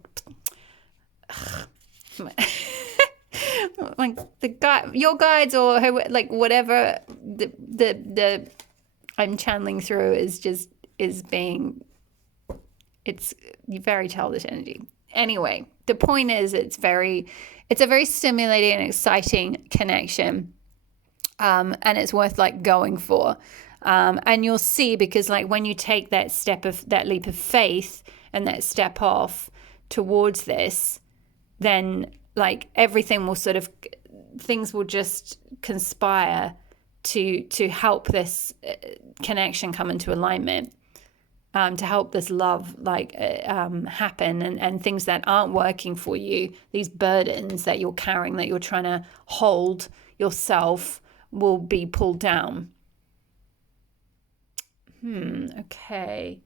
Like your guides, or like whatever the I'm channeling through is being, it's very childish energy. Anyway, the point is, it's a very stimulating and exciting connection, and it's worth like going for. And you'll see, because like when you take that leap of faith and that step off towards this, then like everything will sort of, things will just conspire to help this connection come into alignment, to help this love like happen, and things that aren't working for you, these burdens that you're carrying, that you're trying to hold yourself, will be pulled down. Okay.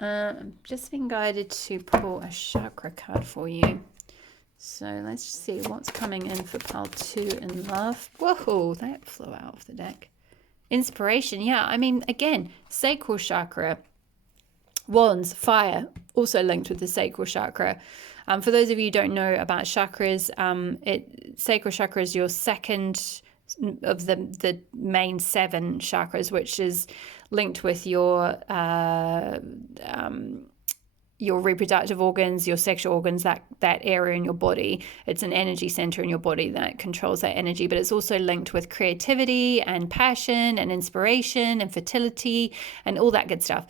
I'm just being guided to pull a chakra card for you. So let's see what's coming in for pile 2 in love. Whoa, that flew out of the deck. Inspiration, yeah. I mean, again, sacral chakra, wands, fire, also linked with the sacral chakra. For those of you who don't know about chakras, sacral chakra is your second of the main 7 chakras, which is linked with your reproductive organs, your sexual organs, that area in your body. It's an energy center in your body that controls that energy, but it's also linked with creativity and passion and inspiration and fertility and all that good stuff.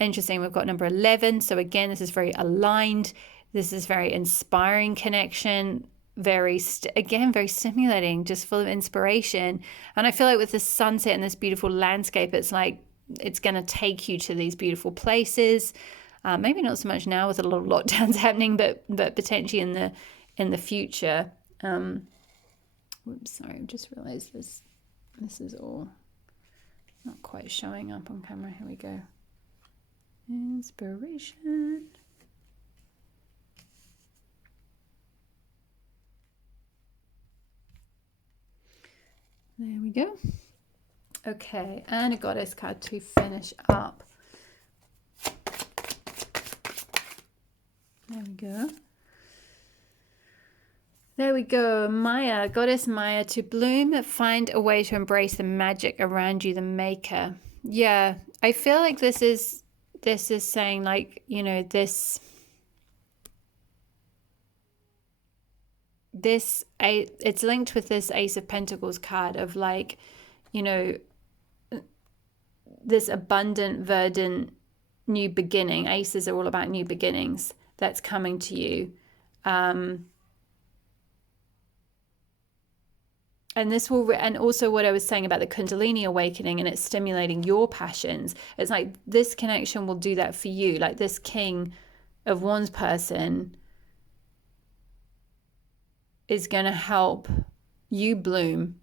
Interesting. We've got number 11. So again, this is very aligned. This is very inspiring connection. Very stimulating, just full of inspiration. And I feel like with this sunset and this beautiful landscape, it's like it's going to take you to these beautiful places. Maybe not so much now with a lot of lockdowns happening, but potentially in the future. Whoops, sorry, I just realized this is all not quite showing up on camera. Here we go. Inspiration. There we go. Okay, and a goddess card to finish up. There we go. There we go. Maya, goddess Maya, to bloom, find a way to embrace the magic around you, the maker. Yeah, I feel like this is saying, like, you know, it's linked with this Ace of Pentacles card of, like, you know, this abundant, verdant new beginning. Aces are all about new beginnings that's coming to you. And this will, and also what I was saying about the Kundalini awakening, and it's stimulating your passions. It's like this connection will do that for you. Like, this King of Wands person is going to help you bloom.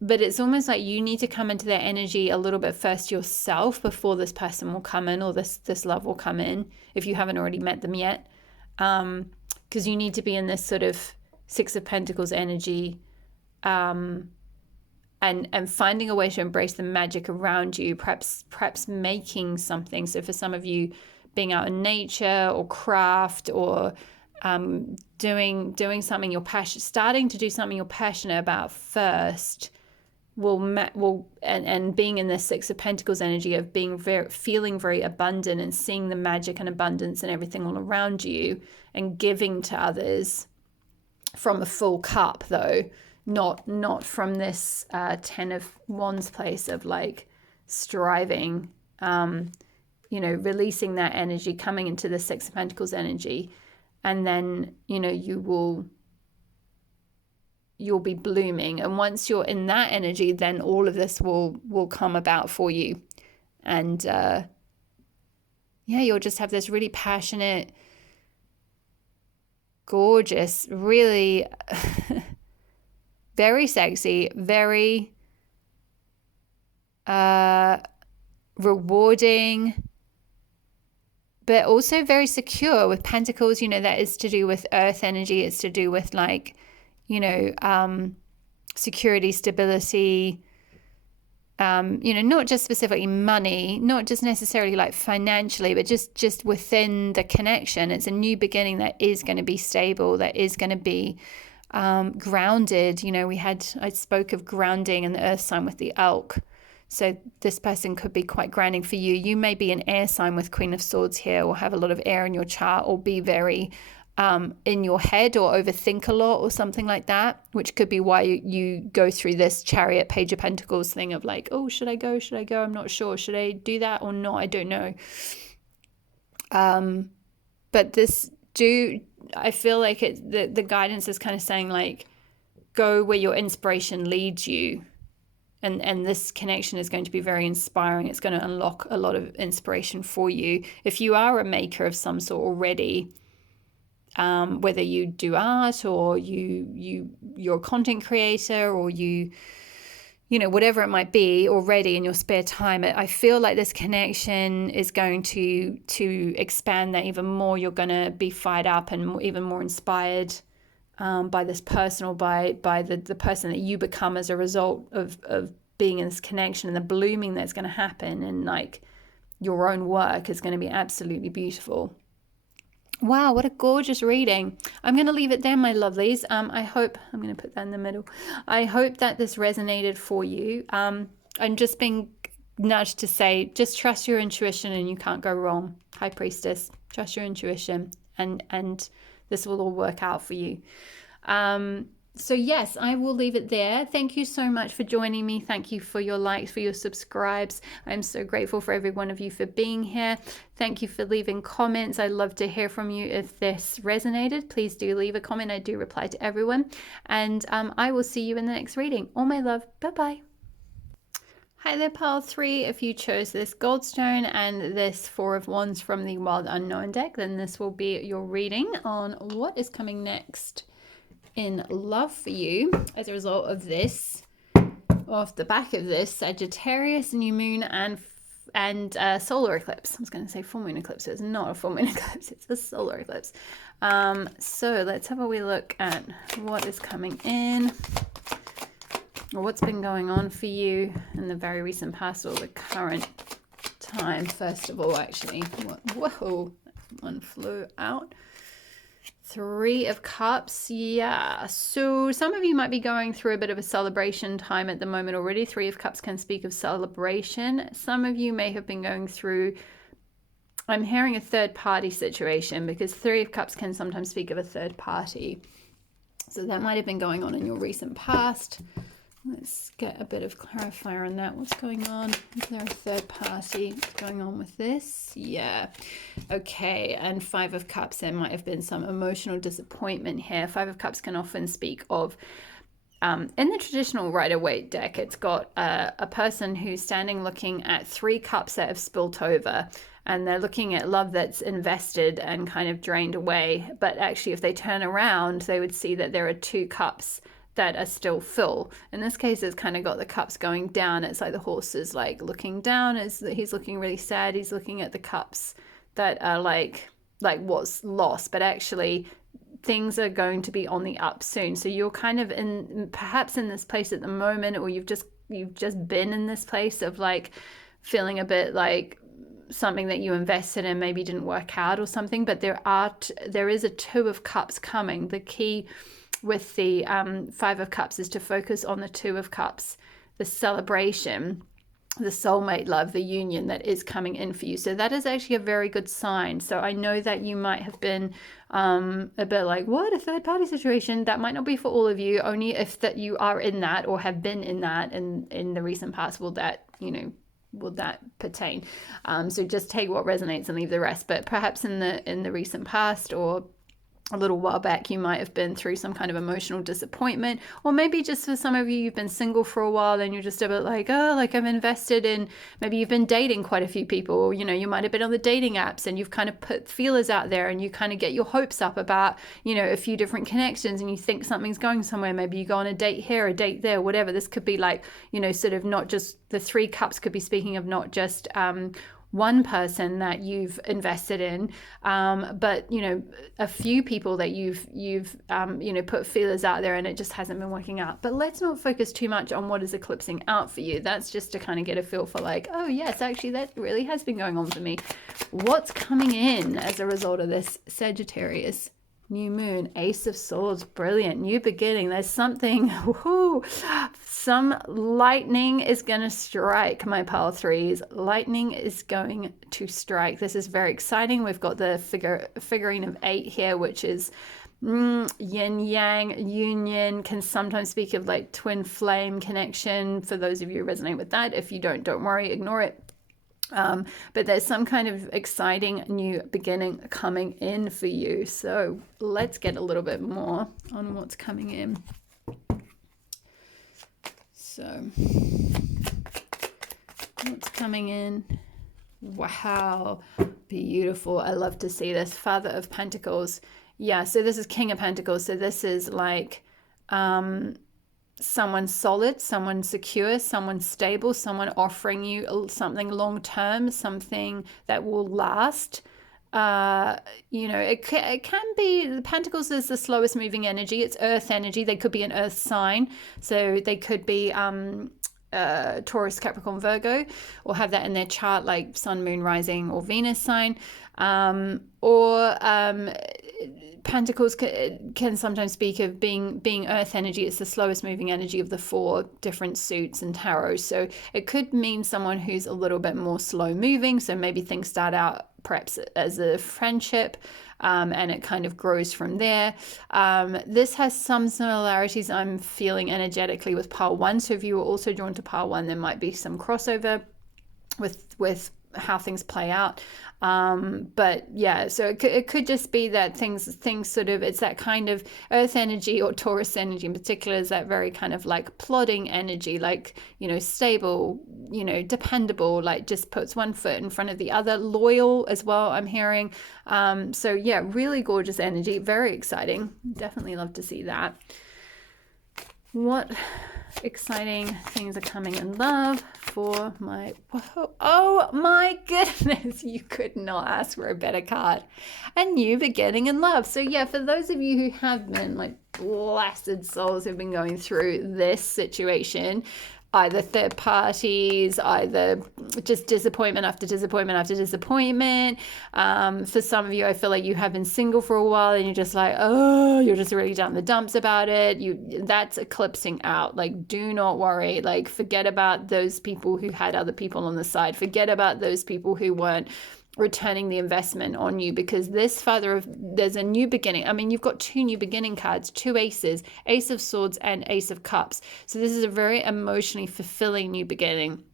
But it's almost like you need to come into their energy a little bit first yourself before this person will come in, or this love will come in, if you haven't already met them yet. Because you need to be in this sort of Six of Pentacles energy, and finding a way to embrace the magic around you, perhaps making something. So for some of you, being out in nature or craft, or doing something you're passionate, starting to do something you're passionate about first, and being in the Six of Pentacles energy of being feeling very abundant and seeing the magic and abundance and everything all around you, and giving to others from a full cup, though not from this 10 of Wands place of like striving, releasing that energy, coming into the Six of Pentacles energy, and then you'll be blooming. And once you're in that energy, then all of this will come about for you. And you'll just have this really passionate, gorgeous, really very sexy, very rewarding, but also very secure. With Pentacles, that is to do with earth energy. It's to do with like, security, stability, not just specifically money, not just necessarily like financially, but just within the connection. It's a new beginning that is going to be stable, that is going to be grounded. I spoke of grounding in the earth sign with the elk. So this person could be quite grounding for you. You may be an air sign with Queen of Swords here, or have a lot of air in your chart, or be very in your head, or overthink a lot, or something like that, which could be why you go through this Chariot, Page of Pentacles thing of like, oh, should I go? I'm not sure. Should I do that or not? I don't know. But I feel like the guidance is kind of saying like, go where your inspiration leads you. And this connection is going to be very inspiring. It's going to unlock a lot of inspiration for you. If you are a maker of some sort already, whether you do art, or you're a content creator, or whatever it might be already in your spare time, I feel like this connection is going to expand that even more. You're going to be fired up and even more inspired by this person, or by the person that you become as a result of being in this connection, and the blooming that's going to happen, and like your own work is going to be absolutely beautiful. Wow, what a gorgeous reading. I'm going to leave it there, my lovelies. I hope, I'm going to put that in the middle. I hope that this resonated for you. I'm just being nudged to say, just trust your intuition and you can't go wrong. High Priestess, trust your intuition, and this will all work out for you. So yes, I will leave it there. Thank you so much for joining me. Thank you for your likes, for your subscribes. I'm so grateful for every one of you for being here. Thank you for leaving comments. I'd love to hear from you if this resonated. Please do leave a comment. I do reply to everyone. And I will see you in the next reading. All my love. Bye-bye. Hi there, Pile 3. If you chose this Goldstone and this Four of Wands from the Wild Unknown deck, then this will be your reading on what is coming next in love for you as a result of this, off the back of this Sagittarius new moon and solar eclipse. I was going to say full moon eclipse. It's not a full moon eclipse, it's a solar eclipse. So let's have a wee look at what is coming in, or what's been going on for you in the very recent past, or the current time. First of all, actually, whoa, one flew out. Three of Cups, yeah. So some of you might be going through a bit of a celebration time at the moment already. Three of Cups can speak of celebration. Some of you may have been going through, I'm hearing a third party situation, because Three of Cups can sometimes speak of a third party. So that might have been going on in your recent past. Let's get a bit of clarifier on that. What's going on? Is there a third party going on with this? Yeah. Okay. And Five of Cups, there might have been some emotional disappointment here. Five of Cups can often speak of, in the traditional Rider-Waite deck, it's got a person who's standing looking at three cups that have spilt over. And they're looking at love that's invested and kind of drained away. But actually, if they turn around, they would see that there are two cups that are still full. In this case, it's kind of got the cups going down. It's like the horse is like looking down, as he's looking really sad. He's looking at the cups that are like what's lost, but actually things are going to be on the up soon. So you're kind of perhaps in this place at the moment, or you've just been in this place of like feeling a bit like something that you invested in maybe didn't work out or something. But there is a 2 of Cups coming. The key with the 5 of Cups is to focus on the 2 of Cups, the celebration, the soulmate love, the union that is coming in for you. So that is actually a very good sign. So I know that you might have been a bit like, what, a third party situation? That might not be for all of you. Only if that you are in that or have been in that in the recent past will that, will that pertain. So just take what resonates and leave the rest. But perhaps in the recent past or a little while back, you might have been through some kind of emotional disappointment, or maybe just for some of you, you've been single for a while and you're just a bit like, oh, like I've invested in, maybe you've been dating quite a few people, or, you might have been on the dating apps and you've kind of put feelers out there and you kind of get your hopes up about, a few different connections, and you think something's going somewhere. Maybe you go on a date here, a date there, whatever. This could be like, sort of not just the 3 cups could be speaking of not just, one person that you've invested in, but a few people that you've put feelers out there and it just hasn't been working out. But let's not focus too much on what is eclipsing out for you. That's just to kind of get a feel for like, oh yes, actually that really has been going on for me. What's coming in as a result of this Sagittarius new moon? Ace of Swords, brilliant, new beginning. There's something, some lightning is going to strike, my pile 3s. Lightning is going to strike. This is very exciting. We've got the figurine of 8 here, which is yin yang union, can sometimes speak of like twin flame connection. For those of you who resonate with that, if you don't worry, ignore it. But there's some kind of exciting new beginning coming in for you. So let's get a little bit more on what's coming in. So what's coming in? Wow, beautiful. I love to see this. Father of Pentacles. Yeah, so this is King of Pentacles. So this is like someone solid, someone secure, someone stable, someone offering you something long term, something that will last. It can be, the Pentacles is the slowest moving energy. It's earth energy. They could be an earth sign, so they could be Taurus, Capricorn, Virgo, or have that in their chart like Sun, Moon, Rising, or Venus sign, or Pentacles can sometimes speak of being earth energy. It's the slowest moving energy of the 4 different suits and tarot. So it could mean someone who's a little bit more slow moving. So maybe things start out perhaps as a friendship, and it kind of grows from there. This has some similarities I'm feeling energetically with pile 1. So if you were also drawn to pile 1, there might be some crossover with how things play out. But yeah, so it could just be that things sort of, it's that kind of earth energy, or Taurus energy in particular, is that very kind of like plodding energy, like, stable, dependable, like just puts one foot in front of the other, loyal as well, I'm hearing. So yeah, really gorgeous energy, very exciting. Definitely love to see that. What exciting things are coming in love for my, oh my goodness, you could not ask for a better card. A new beginning in love. So yeah, for those of you who have been like blasted souls who've been going through this situation, either third parties, either just disappointment after disappointment after disappointment. For some of you, I feel like you have been single for a while and you're just like, oh, you're just really down the dumps about it. That's eclipsing out. Like, do not worry. Like, forget about those people who had other people on the side. Forget about those people who weren't returning the investment on you, because this there's a new beginning. I mean, you've got 2 new beginning cards, 2 aces, Ace of Swords and Ace of Cups. So this is a very emotionally fulfilling new beginning.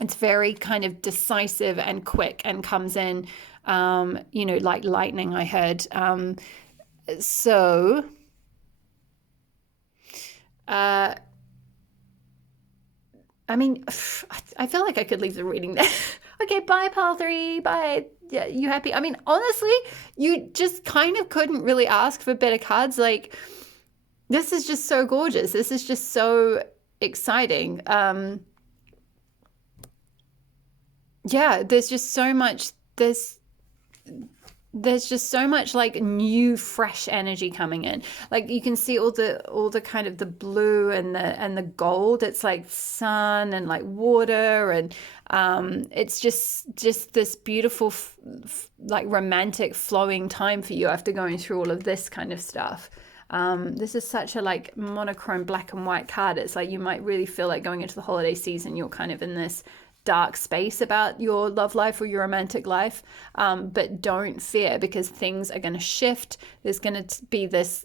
It's very kind of decisive and quick and comes in, like lightning, I heard. I mean, I feel like I could leave the reading there. Okay, bye, pile 3. Bye. Yeah, you happy? I mean, honestly, you just kind of couldn't really ask for better cards. Like, this is just so gorgeous. This is just so exciting. Yeah, there's just so much. there's just so much like new fresh energy coming in. Like you can see all the kind of the blue and the gold. It's like sun and like water, and it's just this beautiful like romantic flowing time for you after going through all of this kind of stuff. This is such a like monochrome black and white card. It's like you might really feel like going into the holiday season, you're kind of in this dark space about your love life or your romantic life, but don't fear, because things are going to shift. There's going to be this,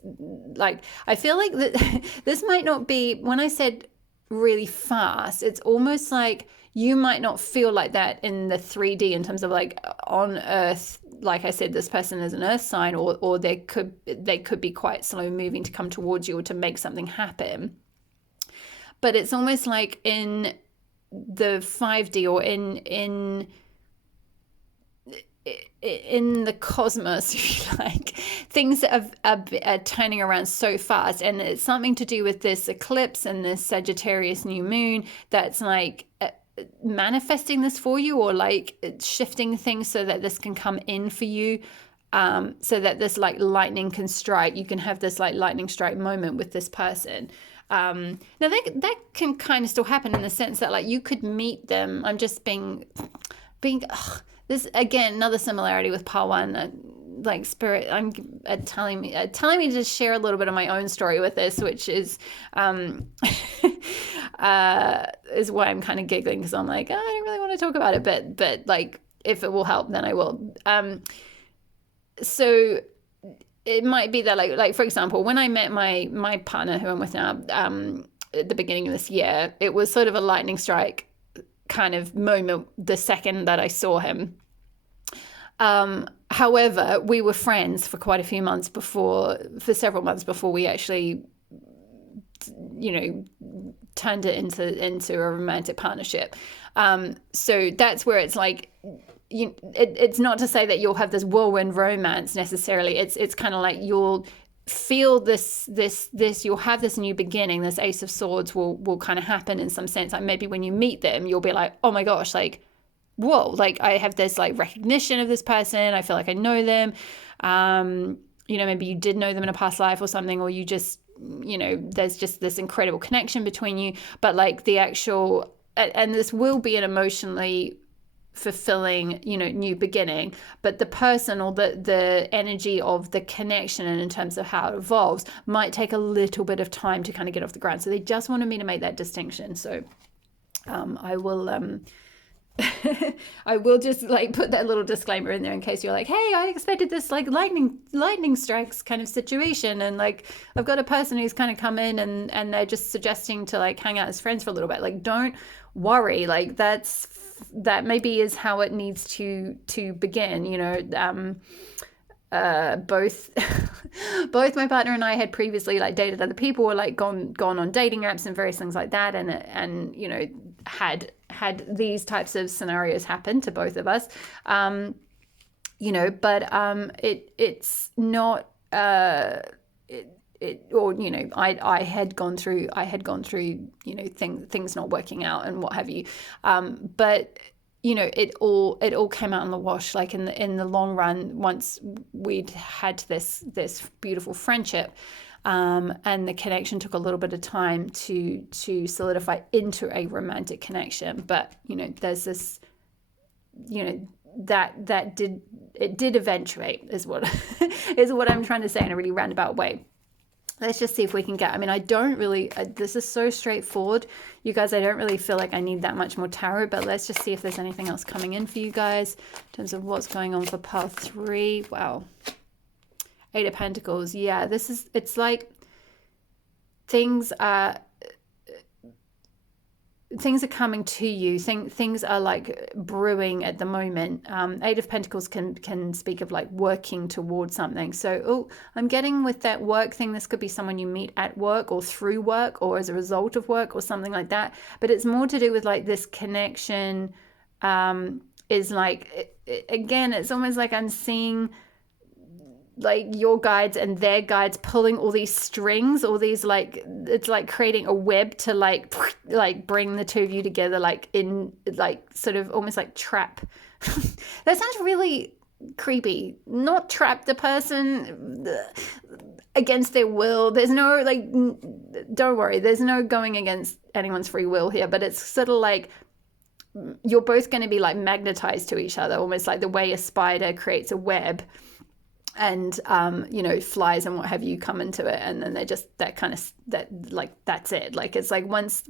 like, I feel like that this might not be, when I said really fast, it's almost like you might not feel like that in the 3D in terms of like on Earth. Like I said, this person is an Earth sign, or they could be quite slow moving to come towards you or to make something happen. But it's almost like in the 5D or in the cosmos, if you like, things are turning around so fast, and it's something to do with this eclipse and this Sagittarius new moon that's like manifesting this for you, or like shifting things so that this can come in for you, so that this like lightning can strike. You can have this like lightning strike moment with this person. Now that can kind of still happen in the sense that like you could meet them. I'm just being this again, another similarity with Part 1, like spirit. I'm telling me to just share a little bit of my own story with this, which is is why I'm kind of giggling, because I'm like, oh, I don't really want to talk about it, but like if it will help, then I will. So it might be that like for example, when I met my partner who I'm with now, at the beginning of this year, it was sort of a lightning strike kind of moment the second that I saw him. However, we were friends for quite a few months for several months before we actually, turned it into a romantic partnership. So that's where it's like, it's not to say that you'll have this whirlwind romance necessarily. It's kind of like you'll feel this you'll have this new beginning. This Ace of Swords will kind of happen in some sense. Like maybe when you meet them, you'll be like, oh my gosh, like, whoa, like I have this like recognition of this person. I feel like I know them. Maybe you did know them in a past life or something, or you just, there's just this incredible connection between you. But like the actual, and this will be an emotionally fulfilling, new beginning, but the person or the energy of the connection, and in terms of how it evolves, might take a little bit of time to kind of get off the ground. So they just wanted me to make that distinction. So I will I will just like put that little disclaimer in there in case you're like, hey, I expected this like lightning strikes kind of situation, and like I've got a person who's kind of come in and they're just suggesting to like hang out as friends for a little bit. Like, don't worry, like that maybe is how it needs to begin. Both my partner and I had previously like dated other people, or like gone on dating apps and various things like that, and had these types of scenarios happen to both of us, but it's not I had gone through things not working out and what have you, but it all came out in the wash, like in the long run, once we'd had this beautiful friendship, and the connection took a little bit of time to solidify into a romantic connection. But there's this, that did eventuate, is what is what I'm trying to say in a really roundabout way. Let's just see if we can get, I don't really, this is so straightforward, you guys. I don't really feel like I need that much more tarot, but let's just see if there's anything else coming in for you guys in terms of what's going on for pile 3. Wow. 8 of Pentacles. Yeah, it's like things are coming to you. Things are like brewing at the moment. 8 of Pentacles can speak of like working towards something. So, I'm getting with that work thing, this could be someone you meet at work or through work or as a result of work or something like that. But it's more to do with like this connection, is like, again, it's almost like I'm seeing like your guides and their guides pulling all these strings, all these like, it's like creating a web to like bring the two of you together, like in like sort of almost like trap. That sounds really creepy. Not trap the person against their will. There's no, like, don't worry, there's no going against anyone's free will here, but it's sort of like you're both going to be like magnetized to each other, almost like the way a spider creates a web and flies and what have you come into it, and then they're just that's it. Like, it's like once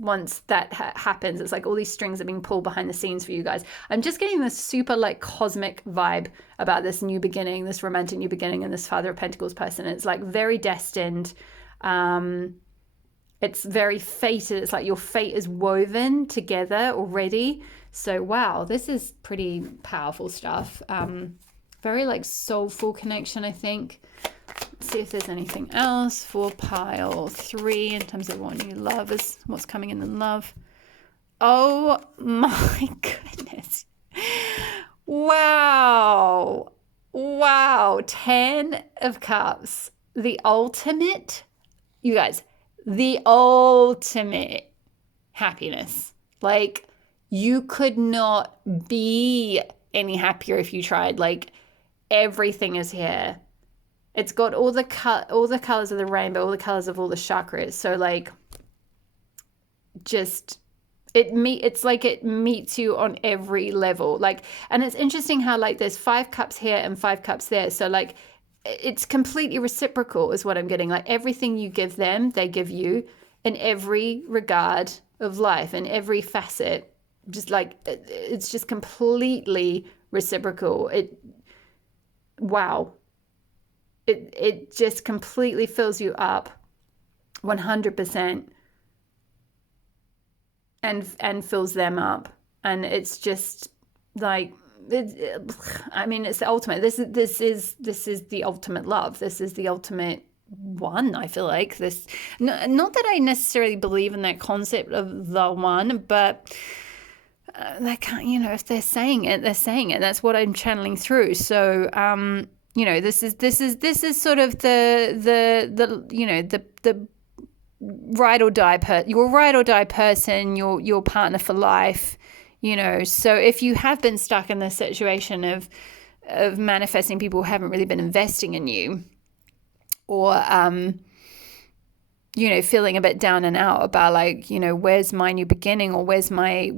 that happens, it's like all these strings are being pulled behind the scenes for you guys. I'm just getting this super like cosmic vibe about this new beginning, this romantic new beginning, and this Father of Pentacles person. It's like very destined. It's very fated. It's like your fate is woven together already. So wow, this is pretty powerful stuff. Very like soulful connection, I think. Let's see if there's anything else for pile 3 in terms of what new love is, what's coming in love. Oh my goodness. Wow. 10 of Cups. The ultimate, you guys, the ultimate happiness. Like, you could not be any happier if you tried. Like, everything is here. It's got all the colors of the rainbow, all the colors of all the chakras. So like, just it's like it meets you on every level. Like, and it's interesting how like there's 5 cups here and 5 cups there. So like, it's completely reciprocal is what I'm getting. Like, everything you give them, they give you in every regard of life, in every facet. Just like, it's just completely reciprocal. Wow. It just completely fills you up 100% and fills them up. And it's just like, I mean, it's the ultimate. This is the ultimate love. This is the ultimate one. I feel like this, not that I necessarily believe in that concept of the one, but they can't, if they're saying it, they're saying it. That's what I'm channeling through. So, this is sort of the ride or die your ride or die person, your partner for life. So if you have been stuck in this situation of manifesting people who haven't really been investing in you, or feeling a bit down and out about like, where's my new beginning, or where's my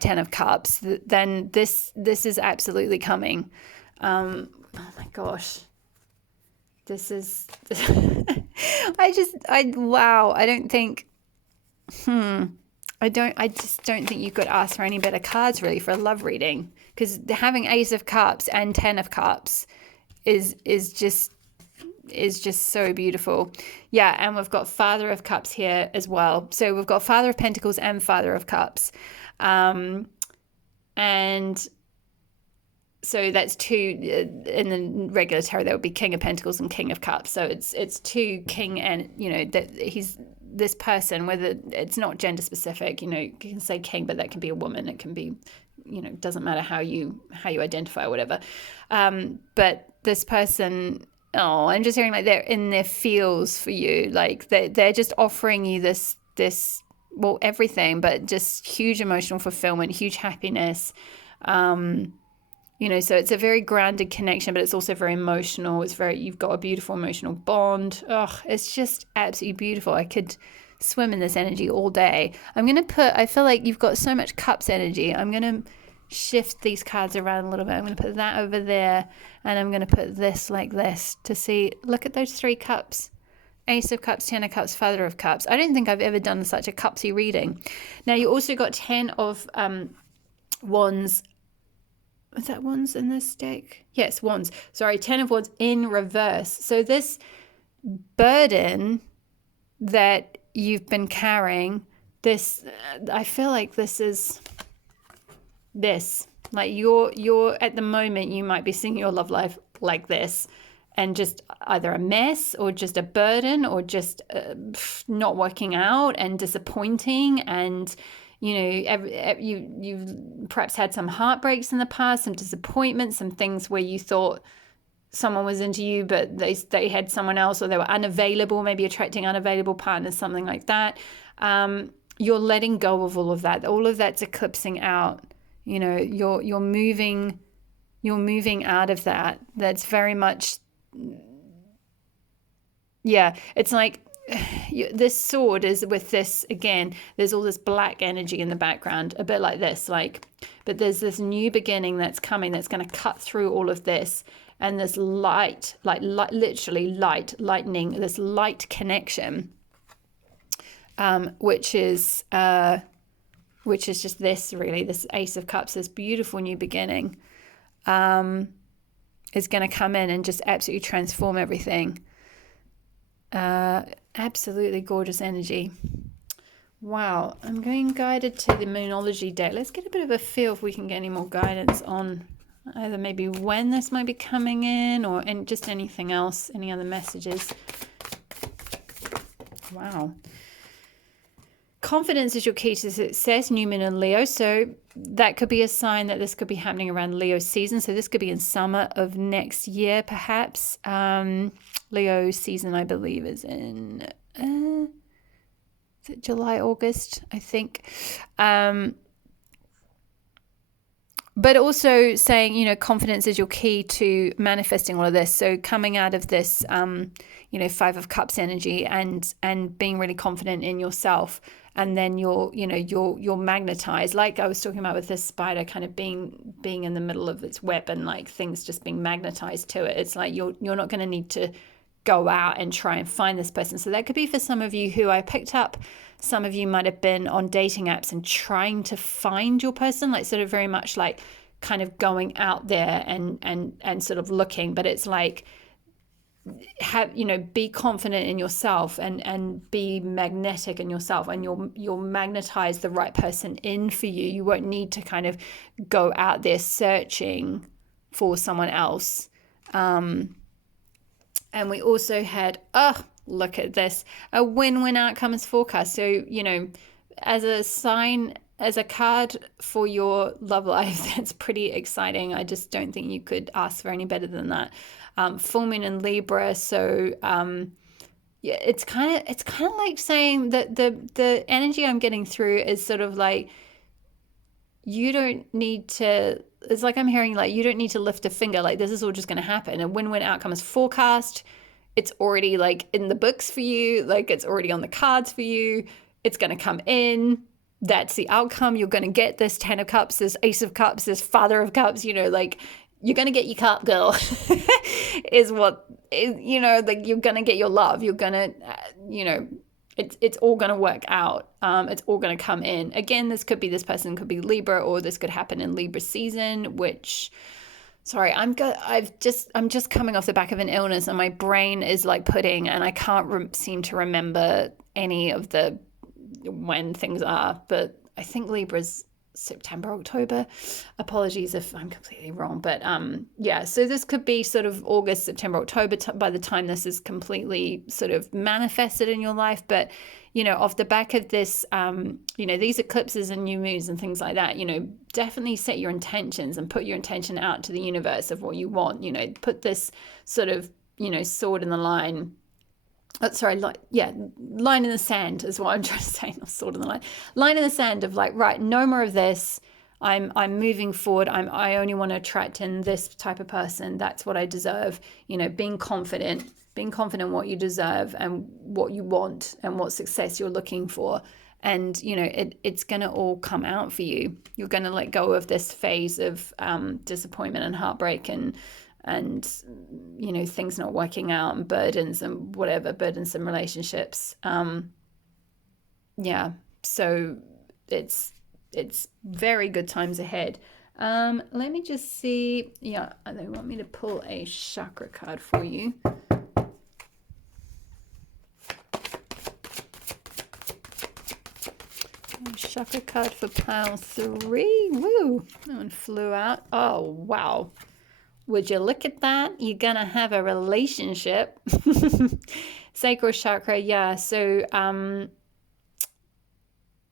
10 of Cups, then this is absolutely coming. Oh my gosh, this is I just don't think you could ask for any better cards really for a love reading, because having Ace of Cups and 10 of Cups is just so beautiful. Yeah, and we've got Father of Cups here as well. So we've got Father of Pentacles and Father of Cups. And so that's 2 in the regular tarot. That would be King of Pentacles and King of Cups. So it's 2 king, and that he's this person, whether it's not gender specific. You can say king, but that can be a woman. It can be, doesn't matter how you identify or whatever. But this person, I'm just hearing like they're in their feels for you. Like they're just offering you this well, everything, but just huge emotional fulfillment, huge happiness. So it's a very grounded connection, but it's also very emotional. You've got a beautiful emotional bond. It's just absolutely beautiful. I could swim in this energy all day. I feel like you've got so much Cups energy. I'm going to shift these cards around a little bit. I'm going to put that over there, and I'm going to put this like this to see, look at those 3 cups. Ace of Cups, 10 of Cups, Father of Cups. I don't think I've ever done such a cupsy reading. Now, you also got 10 of Wands. Is that Wands in this deck? Yes, Wands. Sorry, 10 of Wands in reverse. So this burden that you've been carrying, I feel like this is this. Like you're at the moment, you might be seeing your love life like this, and just either a mess or just a burden, or just not working out and disappointing, and you've perhaps had some heartbreaks in the past, some disappointments, some things where you thought someone was into you, but they had someone else, or they were unavailable, maybe attracting unavailable partners, something like that. You're letting go of all of that. All of that's eclipsing out. You're moving you're moving out of that. That's very much, yeah, it's like this sword is with this, again, there's all this black energy in the background, a bit like this, like, but there's this new beginning that's coming that's going to cut through all of this, and this light, like literally lightning, this light connection, which is just this, really, this Ace of Cups, this beautiful new beginning, is going to come in and just absolutely transform everything. Absolutely gorgeous energy. Wow, I'm going guided to the Moonology deck. Let's get a bit of a feel if we can get any more guidance on either maybe when this might be coming in, or just anything else, any other messages. Wow. Confidence is your key to success, New Moon and Leo. So that could be a sign that this could be happening around Leo season. So this could be in summer of next year, perhaps. Leo season, I believe, is in is it July, August, I think. But also saying, you know, confidence is your key to manifesting all of this. So coming out of this, you know, Five of Cups energy and being really confident in yourself. And then you're magnetized, like I was talking about with this spider, kind of being in the middle of its web, and like things just being magnetized to it. It's like you're not going to need to go out and try and find this person. So that could be for some of you who I picked up. Some of you might have been on dating apps and trying to find your person, like sort of very much like kind of going out there and sort of looking. But it's like, be confident in yourself and be magnetic in yourself, and you'll magnetize the right person in for you. You won't need to kind of go out there searching for someone else. And we also had, look at this, a win-win outcome is forecast. So, you know, as a sign, as a card for your love life, that's pretty exciting. I just don't think you could ask for any better than that. Full moon in Libra, so yeah, it's kind of like saying that the energy I'm getting through is sort of like, you don't need to, it's like I'm hearing like, you don't need to lift a finger, like this is all just going to happen. A win-win outcome is forecast. It's already like in the books for you, like it's already on the cards for you. It's going to come in. That's the outcome. You're going to get this 10 of Cups, this Ace of Cups, this Father of Cups, you know, like you're going to get your cup, girl, is what, you know, like you're going to get your love. You're going to, you know, it's all going to work out. It's all going to come in. Again, this person could be Libra, or this could happen in Libra season, which, sorry, I'm just coming off the back of an illness, and my brain is like pudding, and I can't seem to remember any of the when things are, but I think Libra's September, October. Apologies if I'm completely wrong, but yeah, so this could be sort of August, September, October by the time this is completely sort of manifested in your life. But you know, off the back of this, you know, these eclipses and new moons and things like that, you know, definitely set your intentions and put your intention out to the universe of what you want. You know, put this sort of, you know, sword in the line. Line in the sand is what I'm trying to say, not sword in the line. Line in the sand of like, right, no more of this. I'm moving forward. I only want to attract in this type of person. That's what I deserve. You know, being confident what you deserve and what you want and what success you're looking for. And, you know, it's going to all come out for you. You're going to let go of this phase of disappointment and heartbreak and you know, things not working out and burdensome relationships. Yeah, so it's very good times ahead. Let me just see. Yeah, they want me to pull a chakra card for you. Chakra card for pile 3. Woo, that one flew out. Oh, wow. Would you look at that? You're going to have a relationship. Sacral chakra, yeah. So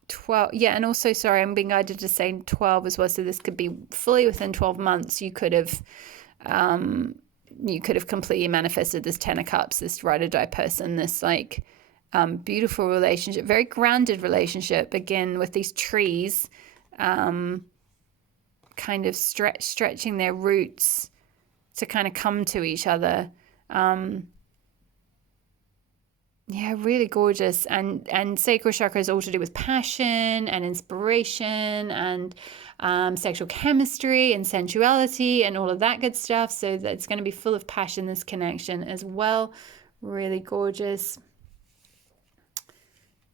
12, yeah. And also, sorry, I'm being guided to say 12 as well. So this could be fully within 12 months. You could have completely manifested this 10 of Cups, this ride or die person, this like beautiful relationship, very grounded relationship. Again, with these trees, kind of stretching their roots to kind of come to each other. Yeah, really gorgeous. And sacral chakra is all to do with passion and inspiration and sexual chemistry and sensuality and all of that good stuff. So that's going to be full of passion, this connection as well. Really gorgeous.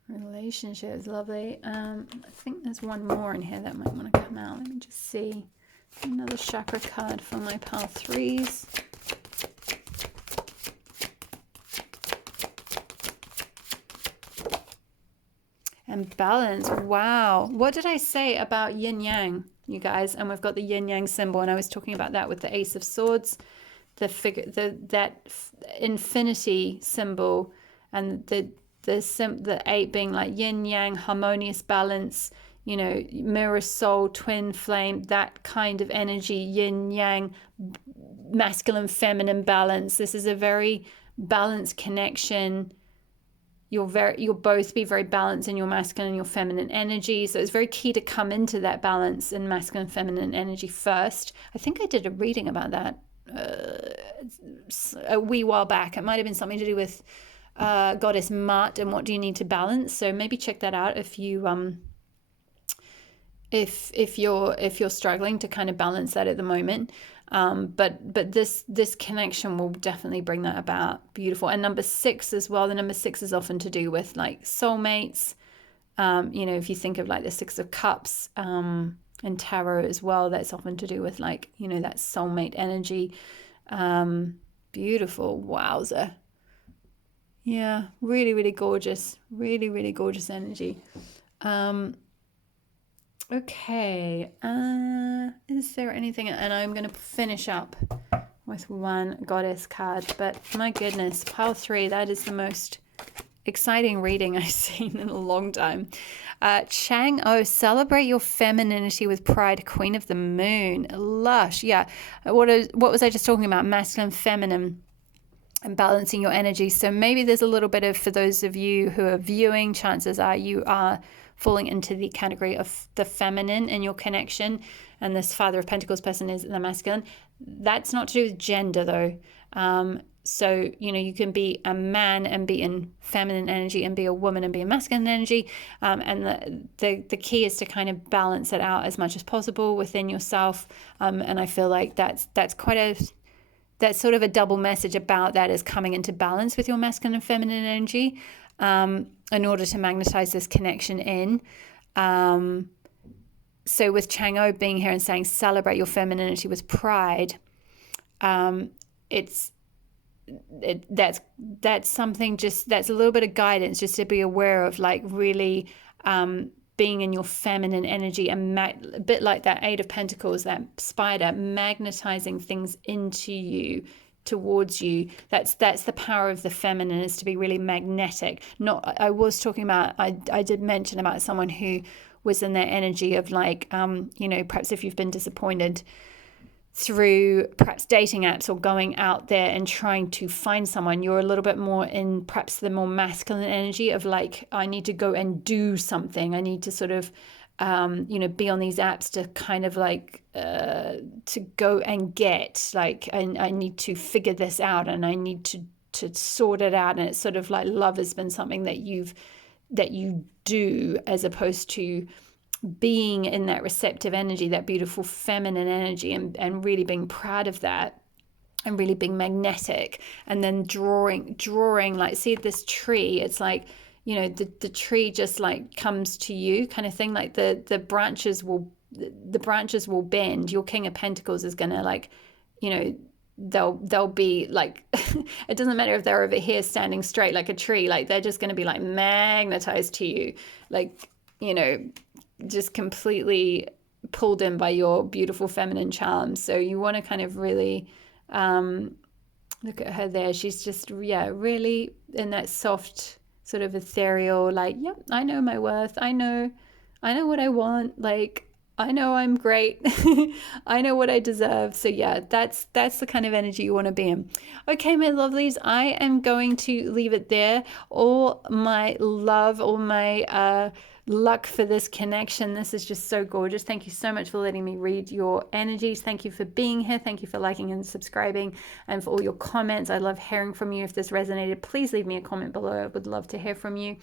Relationships, lovely. I think there's one more in here that might want to come out. Let me just see. Another chakra card for my pile threes. And balance. Wow. What did I say about yin yang, you guys? And we've got the yin yang symbol, and I was talking about that with the Ace of Swords, that infinity symbol, and the 8 being like yin yang, harmonious balance, you know, mirror soul, twin flame, that kind of energy, yin yang, masculine feminine balance. This is a very balanced connection. You'll both be very balanced in your masculine and your feminine energy. So it's very key to come into that balance in masculine and feminine energy first. I think I did a reading about that a wee while back. It might have been something to do with goddess Mart and what do you need to balance. So maybe check that out if you if you're struggling to kind of balance that at the moment. But this connection will definitely bring that about. Beautiful. And number 6 as well. The number 6 is often to do with like soulmates. You know, if you think of like the 6 of Cups in tarot as well, that's often to do with like, you know, that soulmate energy. Beautiful. Wowza. Yeah, really, really gorgeous. Really, really gorgeous energy. Okay, is there anything, and I'm going to finish up with one goddess card, but my goodness, pile 3, that is the most exciting reading I've seen in a long time. Chang'e, celebrate your femininity with pride, Queen of the Moon. Lush, yeah. What was I just talking about? Masculine, feminine, and balancing your energy. So maybe there's a little bit of, for those of you who are viewing, chances are you are falling into the category of the feminine in your connection, and this Father of Pentacles person is the masculine. That's not to do with gender though. So, you know, you can be a man and be in feminine energy and be a woman and be in masculine energy. And the key is to kind of balance it out as much as possible within yourself. And I feel like that's sort of a double message about that, is coming into balance with your masculine and feminine energy. In order to magnetize this connection in. So with Chang'e being here and saying celebrate your femininity with pride, that's something, just that's a little bit of guidance just to be aware of, like really being in your feminine energy, and a bit like that 8 of Pentacles, that spider magnetizing things into you, towards you. That's the power of the feminine, is to be really magnetic. I was talking about, I did mention about someone who was in their energy of like, you know, perhaps if you've been disappointed through perhaps dating apps or going out there and trying to find someone, you're a little bit more in perhaps the more masculine energy of like, I need to go and do something. I need to sort of you know, be on these apps to kind of like to go and get, like, I need to figure this out and I need to sort it out. And it's sort of like love has been something that you do, as opposed to being in that receptive energy, that beautiful feminine energy, and really being proud of that, and really being magnetic, and then drawing like, see this tree, it's like, you know, the tree just like comes to you kind of thing, like the branches will bend. Your King of Pentacles is gonna, like, you know, they'll be like it doesn't matter if they're over here standing straight like a tree, like they're just going to be like magnetized to you, like, you know, just completely pulled in by your beautiful feminine charms. So you want to kind of really look at her there. She's just, yeah, really in that soft sort of ethereal, like, yep, I know my worth, I know what I want, like, I know I'm great. I know what I deserve. So yeah, that's the kind of energy you want to be in. Okay, my lovelies, I am going to leave it there. All my love, all my luck for this connection. This is just so gorgeous. Thank you so much for letting me read your energies. Thank you for being here. Thank you for liking and subscribing, and for all your comments. I love hearing from you. If this resonated, please leave me a comment below. I would love to hear from you.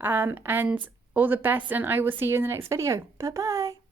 And all the best, and I will see you in the next video. Bye bye.